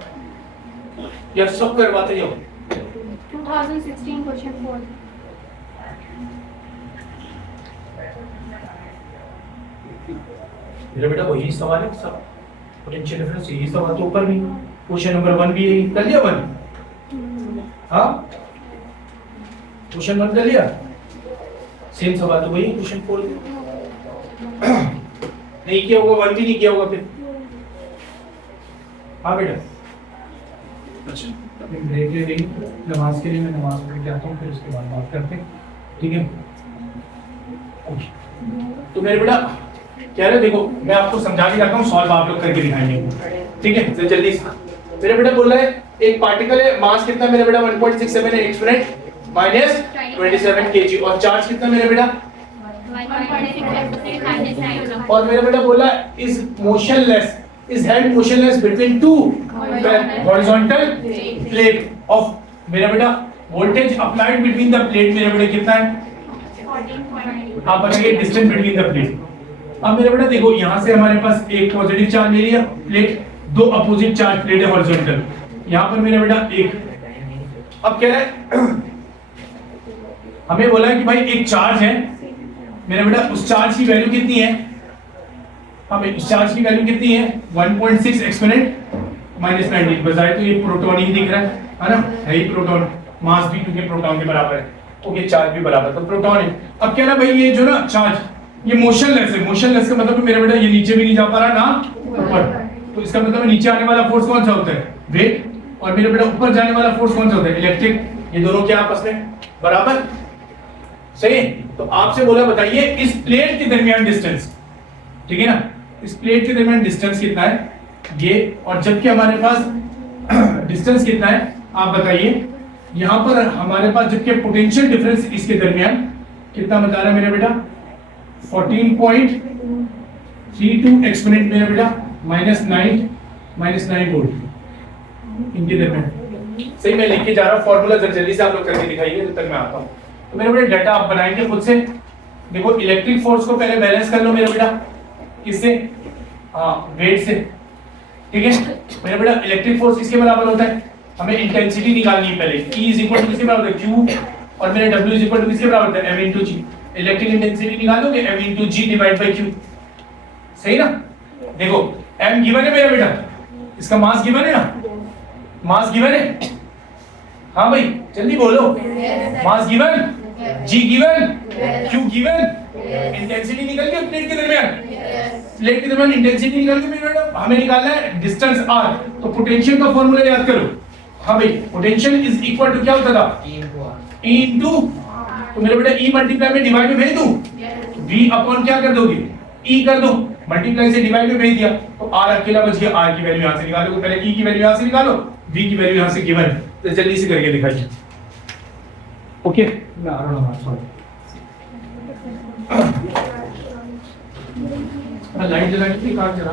या सब करवाते जाओ। 2016 क्वेश्चन 4। मेरा बेटा वही सवाल है सब, पोटेंशियल डिफरेंस यही सवाल तो ऊपर भी क्वेश्चन नंबर 1 भी यही कर लिया। 1 हाँ, क्वेश्चन 1 कर लिया, सेम सवाल तो वही क्वेश्चन 4 नहीं किया होगा, 1 भी नहीं किया होगा फिर। हाँ बेटा, अच्छा ब्रेक ले रही नमाज के लिए, मैं नमाज पढ़ के आता हूँ, फिर उसके बाद बात करते हैं, ठीक है? तो मेरे बेटा क्या है, देखो मैं आपको समझा के जाता हूँ, सॉल्व आप लोग करके दिखाएंगे, ठीक है? तो जल्दी से मेरा बेटा बोल रहा है एक पार्टिकल है, मास कितना मेरा बेटा? 1.67 एक्सपोनेंट माइनस 27 केजी, और चार्ज कितना मेरा बेटा? 1.6 और मेरा बेटा बोला is motionless, is hand motionless between two horizontal plate of, मेरा बेटा voltage applied between the plate मेरा बेटा कितना है? 14.8। आप बताइए डिस्टेंस बिटवीन द प्लेट। अब मेरा बेटा देखो यहाँ से हमारे पास एक पॉजिटिव चार्ज ले लिया प्लेट, दो अपोजिट चार्ज प्लेट है हॉरिजॉन्टल, यहाँ पर मेरा बेटा एक। अब क्या है, हमें बोला है कि भाई एक चार्ज है मेरा बेटा, उस चार्ज की वैल्यू कितनी है? हमें उस चार्ज की वैल्यू कितनी है? 1.6 एक्सपोनेंट माइनस 19। बजाय तो ये प्रोटॉन ही दिख रहा है ना, है ही प्रोटॉन, मास भी क्योंकि प्रोटॉन के बराबर है, ओके चार्ज भी बराबर, तो प्रोटॉन है। अब क्या ना भाई ये जो ना चार्ज ये मोशनलेस है, मोशनलेस का मतलब मेरा बेटा ये नीचे भी नहीं जा पा रहा ना ऊपर, तो इसका मतलब नीचे आने वाला फोर्स कौन सा होता है? वेट, और मेरा बेटा ऊपर जाने वाला फोर्स कौन सा होता है? इलेक्ट्रिक। ये दोनों क्या आपस में बराबर, सही? तो आपसे बोला बताइए इस प्लेट के दरमियान डिस्टेंस, ठीक है ना, इस प्लेट के दरमियान डिस्टेंस कितना है ये, और जबकि हमारे पास डिस्टेंस कितना है आप बताइए। यहाँ पर हमारे पास जबकि पोटेंशियल डिफरेंस इसके दरमियान कितना बता रहा है मेरा बेटा? 14.32 एक्सपोनेंट मेरा बेटा माइनस 9 वोल्ट इनके दरमियान। सही, मैं लिख के जा रहा हूँ फॉर्मूला, जल्दी से आप लोग करके दिखाइए जब तक मैं आता हूँ। तो मेरा बेटा डाटा आप बनाएंगे खुद से। देखो इलेक्ट्रिक फोर्स को पहले बैलेंस कर लो मेरा बेटा, किससे? हाँ वेट से, ठीक है मेरा बेटा। इलेक्ट्रिक फोर्स किसके बराबर होता है? हमें इंटेंसिटी निकालनी है पहले। E इज इक्वल टू किसके बराबर होता है? Q, और मेरा W इज इक्वल टू किसके बराबर होता है? M into G। Electric intensity निकालोगे M into G divide by Q, सही ना? देखो M गिवन है मेरा बेटा, इसका मास गिवन है ना, मास गिवन है? हाँ भाई जल्दी बोलो, mass given, G given, Q given, intensity निकल गई प्लेट के दरमियान, प्लेट के दरमियान इंटेंसिटी निकल गई मेरे बेटा, हमें निकालना है डिस्टेंस r, तो पोटेंशियल का फॉर्मूला याद करो। हाँ भाई, पोटेंशियल इज इक्वल टू क्या होता था, E इनटू, तो मेरे बेटा E मल्टीप्लाई में डिवाइड में भेज दूं, V अपॉन क्या कर दोगे, E कर दो, मल्टीप्लाई से डिवाइड में भेज दिया, तो R अकेला बच गया, R की वैल्यू यहां से निकालो, पहले E की वैल्यू यहां से निकालो, V की वैल्यू यहां से गिवन है, तो जल्दी से करके दिखाइए। ओके, मैं आ रहा हूं, सॉरी लाइट जला के कार चला।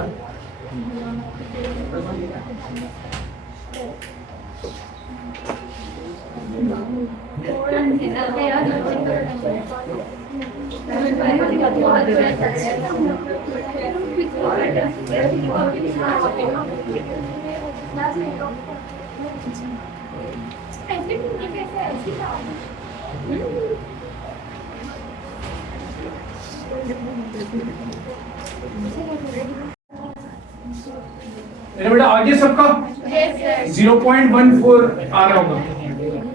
मेरे बेटा आगे सबका 0.14 आ रहा होगा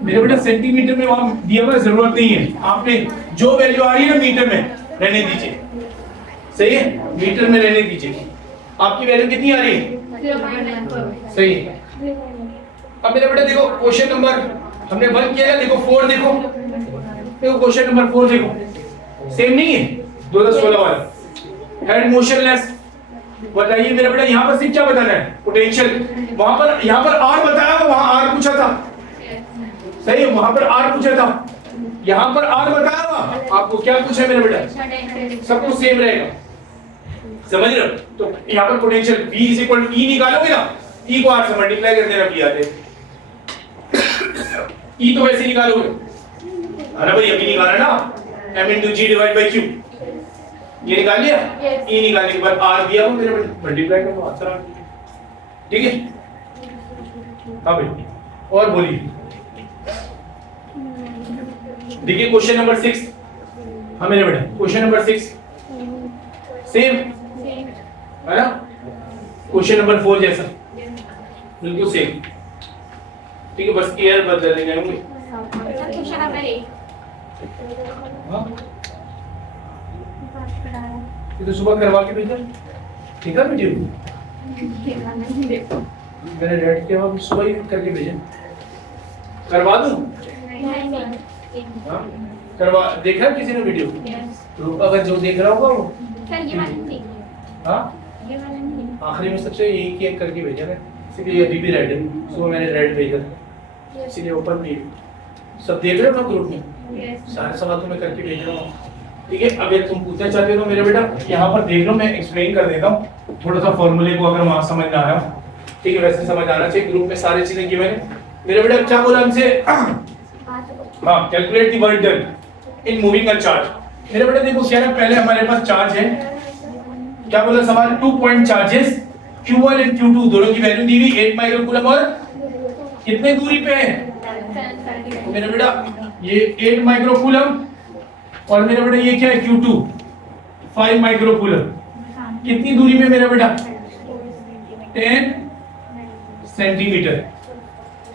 मेरे बेटा, सेंटीमीटर में वहां दिया हुआ जरूरत नहीं है, आपने जो वैल्यू आ रही है ना मीटर में रहने दीजिए, सही है, मीटर में रहने दीजिए। आपकी वैल्यू कितनी आ रही है, सही है। अब मेरे बेटा देखो क्वेश्चन नंबर हमने 1 किया है, देखो 4 देखो, देखो क्वेश्चन नंबर 4 देखो, सेम नहीं है 2016 वाला, हेड मोशनलेस। बताइए मेरा बेटा यहाँ पर सिर्फ क्या बताना है, पोटेंशियल, वहां पर यहाँ पर R बताया, वहां R पूछा था, सही है, वहां पर R पूछा था, यहाँ पर R बताया हुआ, आपको क्या पूछा है मेरा बेटा, सब कुछ सेम रहेगा, समझ रहे हो। तो यहाँ पर potential V is equal to E निकालोगे ना, E को R से मल्टीप्लाई कर देना, P आते E तो वैसे निकालोगे, अरे भाई अभी निकाला ना, M into G divide by Q, ये निकाल लिया, E निकालने के बाद R दिया हो मेरे बेटा, मल्टीप्लाई करो आंसर आ गया, ठीक है। हाँ भाई, और बोलिए, देखिए क्वेश्चन नंबर 6, हाँ मेरे बेटा क्वेश्चन नंबर 6 सेम है ना, क्वेश्चन नंबर 4 जैसा बिल्कुल सेम, ठीक है, बस एयर बदल देंगे होंगे। क्वेश्चन नंबर 8, ये तो सुबह करवा के भेजा, ठीक है वीडियो, मैंने रेड किया हुआ, सुबह ही करके भेजा, करवा दूं, हाँ करवा, देखा किसी ने वीडियो, तो अगर जो देख रहा होगा वो, हाँ आखिरी में सबसे यही केक करके भेजा है, इसीलिए अभी भी रेड है, सुबह मैंने रेड भेजा था, इसीलिए ओपन भी सब देख रहे हो ना ग्रुप में, सारे सवाल तो मैं करके भेज रहा हूँ, ठीक है। अगर तुम पूछना चाहते हो मेरे बेटा यहाँ पर देख लो, मैं एक्सप्लेन कर देता हूँ थोड़ा सा फॉर्मूले को, अगर वहां समझ ना आया, ठीक है, वैसे समझ आना चाहिए, ग्रुप में सारी चीजें की मैंने, मेरे बेटा क्या बोला हमसे, हाँ calculate the work done in moving a charge. मेरे बेटा देखो क्या है, पहले हमारे पास चार्ज है, क्या बोला सवाल, 2 point charges Q1 and Q2 दोनों की वैल्यू दी हुई 8 माइक्रोकूलम और कितने दूरी पे है, तो मेरे बेटा ये 8 माइक्रोकूलम और मेरे बेटा ये क्या है Q2 5 माइक्रोकूलम, कितनी दूरी में मेरा बेटा 10 सेंटीमीटर,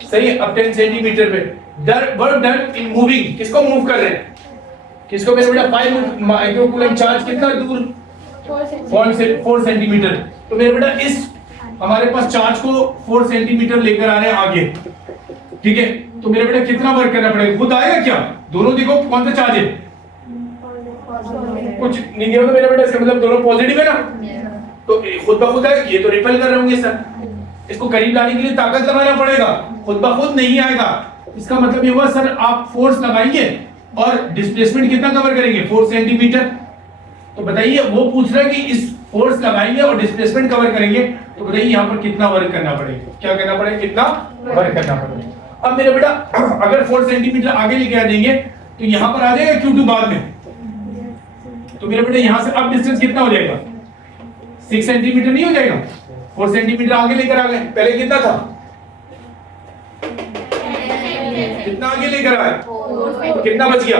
सही है। अब 10 सेंटीमीटर पे वर्क डन इन मूविंग, किसको मूव कर रहे हैं, किसको मेरे बेटा 5 माइक्रोकूलम चार्ज कितना दूर 4 सेंटीमीटर, तो मेरे बेटा इस हमारे पास चार्ज को 4 सेंटीमीटर लेकर आ रहे हैं आगे, ठीक है, तो मेरे बेटा कितना वर्क करना पड़ेगा, खुद आएगा क्या, दोनों देखो कौन सा चार्ज है, कुछ नहीं दिया तो मेरा बेटा इसका मतलब दोनों पॉजिटिव है ना, तो खुद ब खुद आएगा, ये तो रिपेल कर रहे होंगे सर, इसको करीब लाने के लिए ताकत लगाना पड़ेगा, खुद ब खुद नहीं आएगा, इसका मतलब ये हुआ सर आप फोर्स लगाएंगे और डिस्प्लेसमेंट कितना कवर करेंगे 4 सेंटीमीटर, तो बताइए वो पूछ रहा है कि इस फोर्स लगाएंगे और डिस्प्लेसमेंट कवर करेंगे, तो बताइए यहाँ पर कितना वर्क करना पड़ेगा, क्या करना पड़ेगा, कितना वर्क करना पड़ेगा। अब मेरे बेटा अगर 4 सेंटीमीटर आगे लेके आ जाएंगे तो यहाँ पर आ जाएगा Q2 बाद में, तो मेरे बेटा यहाँ से अब डिस्टेंस कितना हो जाएगा 6 सेंटीमीटर नहीं हो जाएगा, 4 सेंटीमीटर आगे लेकर आ गए, पहले कितना था, कितना आगे लेकर आए, कितना बच गया,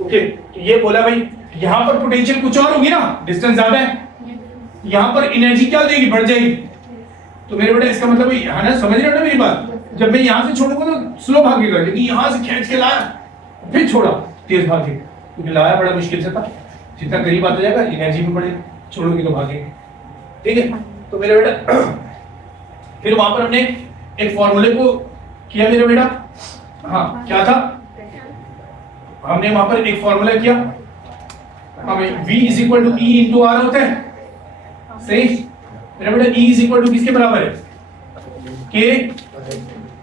ओके। तो ये बोला भाई यहाँ पर पोटेंशियल कुछ और होगी ना, डिस्टेंस ज्यादा है, यहाँ पर एनर्जी क्या हो जाएगी, बढ़ जाएगी, तो मेरे बेटा इसका मतलब यहाँ ना, समझ रहे हो ना मेरी बात, जब मैं यहाँ से छोड़ूंगा तो स्लो भागेगा, लेकिन यहाँ से खींच के लाया फिर छोड़ा तेज भागे, क्योंकि लाया बड़ा मुश्किल से था। जितना करीब आता जाएगा एनर्जी भी बढ़ेगी, छोड़ोगे तो भागेंगे। ठीक है, तो मेरे बेटा फिर वहां पर हमने एक फॉर्मूले को किया मेरे बेटा। हाँ क्या था, हमने वहां पर एक फॉर्मूला किया, हमें v is equal to E into R होता है, सही। मेरा बेटा e इज इक्वल टू किसके बराबर है, k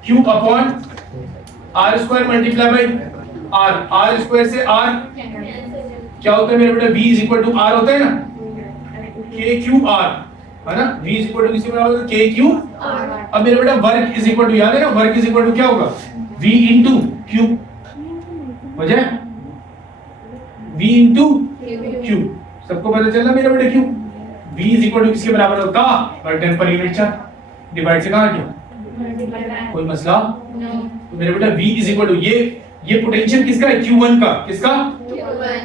cube upon R square multiply by R, R square से r क्या होता है मेरे बेटा, v is equal to r होता है ना, k क्यूब r है ना, v इज इक्वल टू किसके बराबर है, k क्यूब r। अब मेरे बेटा वर्क इज इक्वल टू, याद है ना, वर्क इज इक्वल टू क्या होगा, v इंटू क्यूब, हो जाए v इंटू क्यूब, सबको पता चल रहा मेरा बेटा cube. v is equal to किसके बराबर होता, work done per unit charge, divide से कहां गया, कोई मसला। तो मेरे बेटा v इज इक्वल टू ये पोटेंशियल किसका है, q1 का, किसका,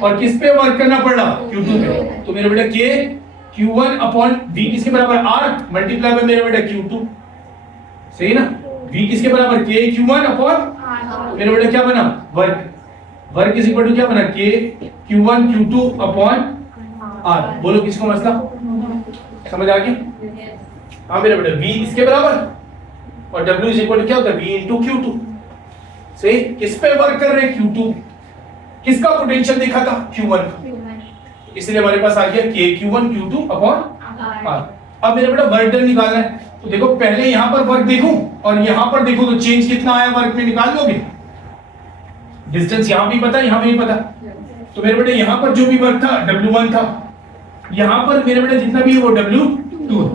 और किस पे वर्क करना पड़ रहा, q2 पे। तो मेरे बेटा k q1 अपॉन v किसके बराबर, r मल्टीप्लाई बाय मेरे बेटा q2, सही ना। v किसके बराबर, k q1 अपॉन मेरे बेटा क्या बना, work, work is equal to क्या बना, k q1 q2 upon r। बोलो किसको मसला समझ आ गया। हाँ मेरे बेटा v इसके बराबर और w इज इक्वल टू क्या होता है, v इंटू q2, सही। किस पे वर्क कर रहे हैं, q2, किसका पोटेंशियल देखा था, q1 का, इसलिए हमारे पास आ गया k q1 q2 upon r। अब मेरे बेटा वर्क डन निकालना है, तो देखो पहले यहां पर वर्क देखूं और यहां पर देखो तो चेंज कितना आया वर्क में, निकाल लोगे। डिस्टेंस यहां भी पता है, यहां भी पता। तो मेरे बेटे यहां पर जो भी वर्क था W1 था, यहां पर मेरे बेटे जितना भी है वो W2 है।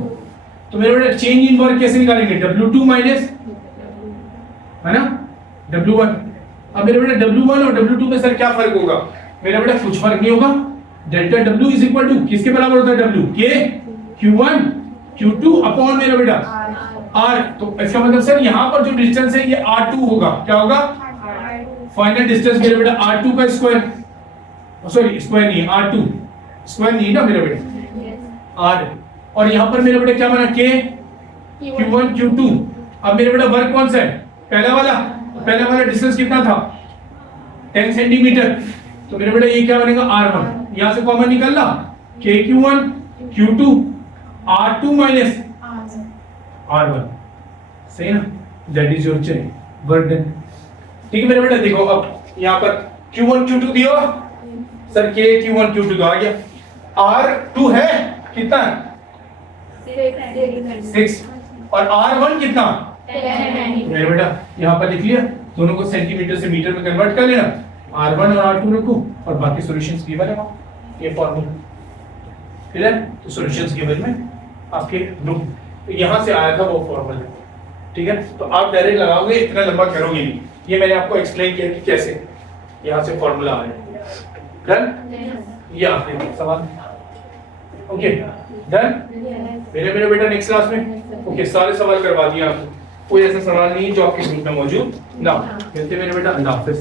तो मेरे बेटे चेंज इन वर्क कैसे निकालेंगे, W2 माइनस, है ना, W1। अब मेरे बेटे W1 और W2 में सर क्या फर्क होगा, मेरा बेटा कुछ फर्क नहीं होगा। Delta W is equal to किसके बराबर होता है, W K Q1 Q2 upon मेरा बेटा R। तो इसका मतलब सर यहां पर जो डिस्टेंस है ये R2 होगा, क्या होगा, फाइनल डिस्टेंस मेरे बेटा R2 का स्क्वायर, सॉरी स्क्वायर नहीं है, R2 स्क्वायर नहीं है ना मेरा बेटा, R। और यहां पर मेरा बेटा क्या बना, K Q1 Q2। अब मेरा बेटा वर्क कौन सा है, पहला वाला डिस्टेंस कितना था, 10 सेंटीमीटर। तो मेरा बेटा ये क्या बनेगा, R1, यहां से कॉमन निकलना, K Q1 Q2 R2 minus R1, सही ना, that is your chain work done. ठीक है मेरे बेटा, देखो अब यहाँ पर Q1 Q2 दिया सर, K Q1 Q2 तो आ गया, R2 है कितना, 6 और R1 कितना, मेरे बेटा यहाँ पर लिख लिया, दोनों को सेंटीमीटर से मीटर में कन्वर्ट कर लेना, R1 और R2 रखो और बाकी सॉल्यूशंस गिवन है, ये फॉर्मूला क्लियर। तो सॉल्यूशंस गिवन में आपके ग्रुप, तो यहाँ से आया था वो फॉर्मूला, ठीक है। तो आप डायरेक्ट लगाओगे, इतना लंबा करोगे नहीं, ये मैंने आपको एक्सप्लेन किया कि कैसे यहाँ से फॉर्मूला आ रहा है। डन, ये आखिरी सवाल, ओके डन। मेरे बेटा नेक्स्ट क्लास में ओके सारे सवाल करवा दिए आपको, कोई ऐसा सवाल नहीं है जो आपके ग्रुप में मौजूद ना। मिलते मेरे बेटा, अल्लाह हाफिज।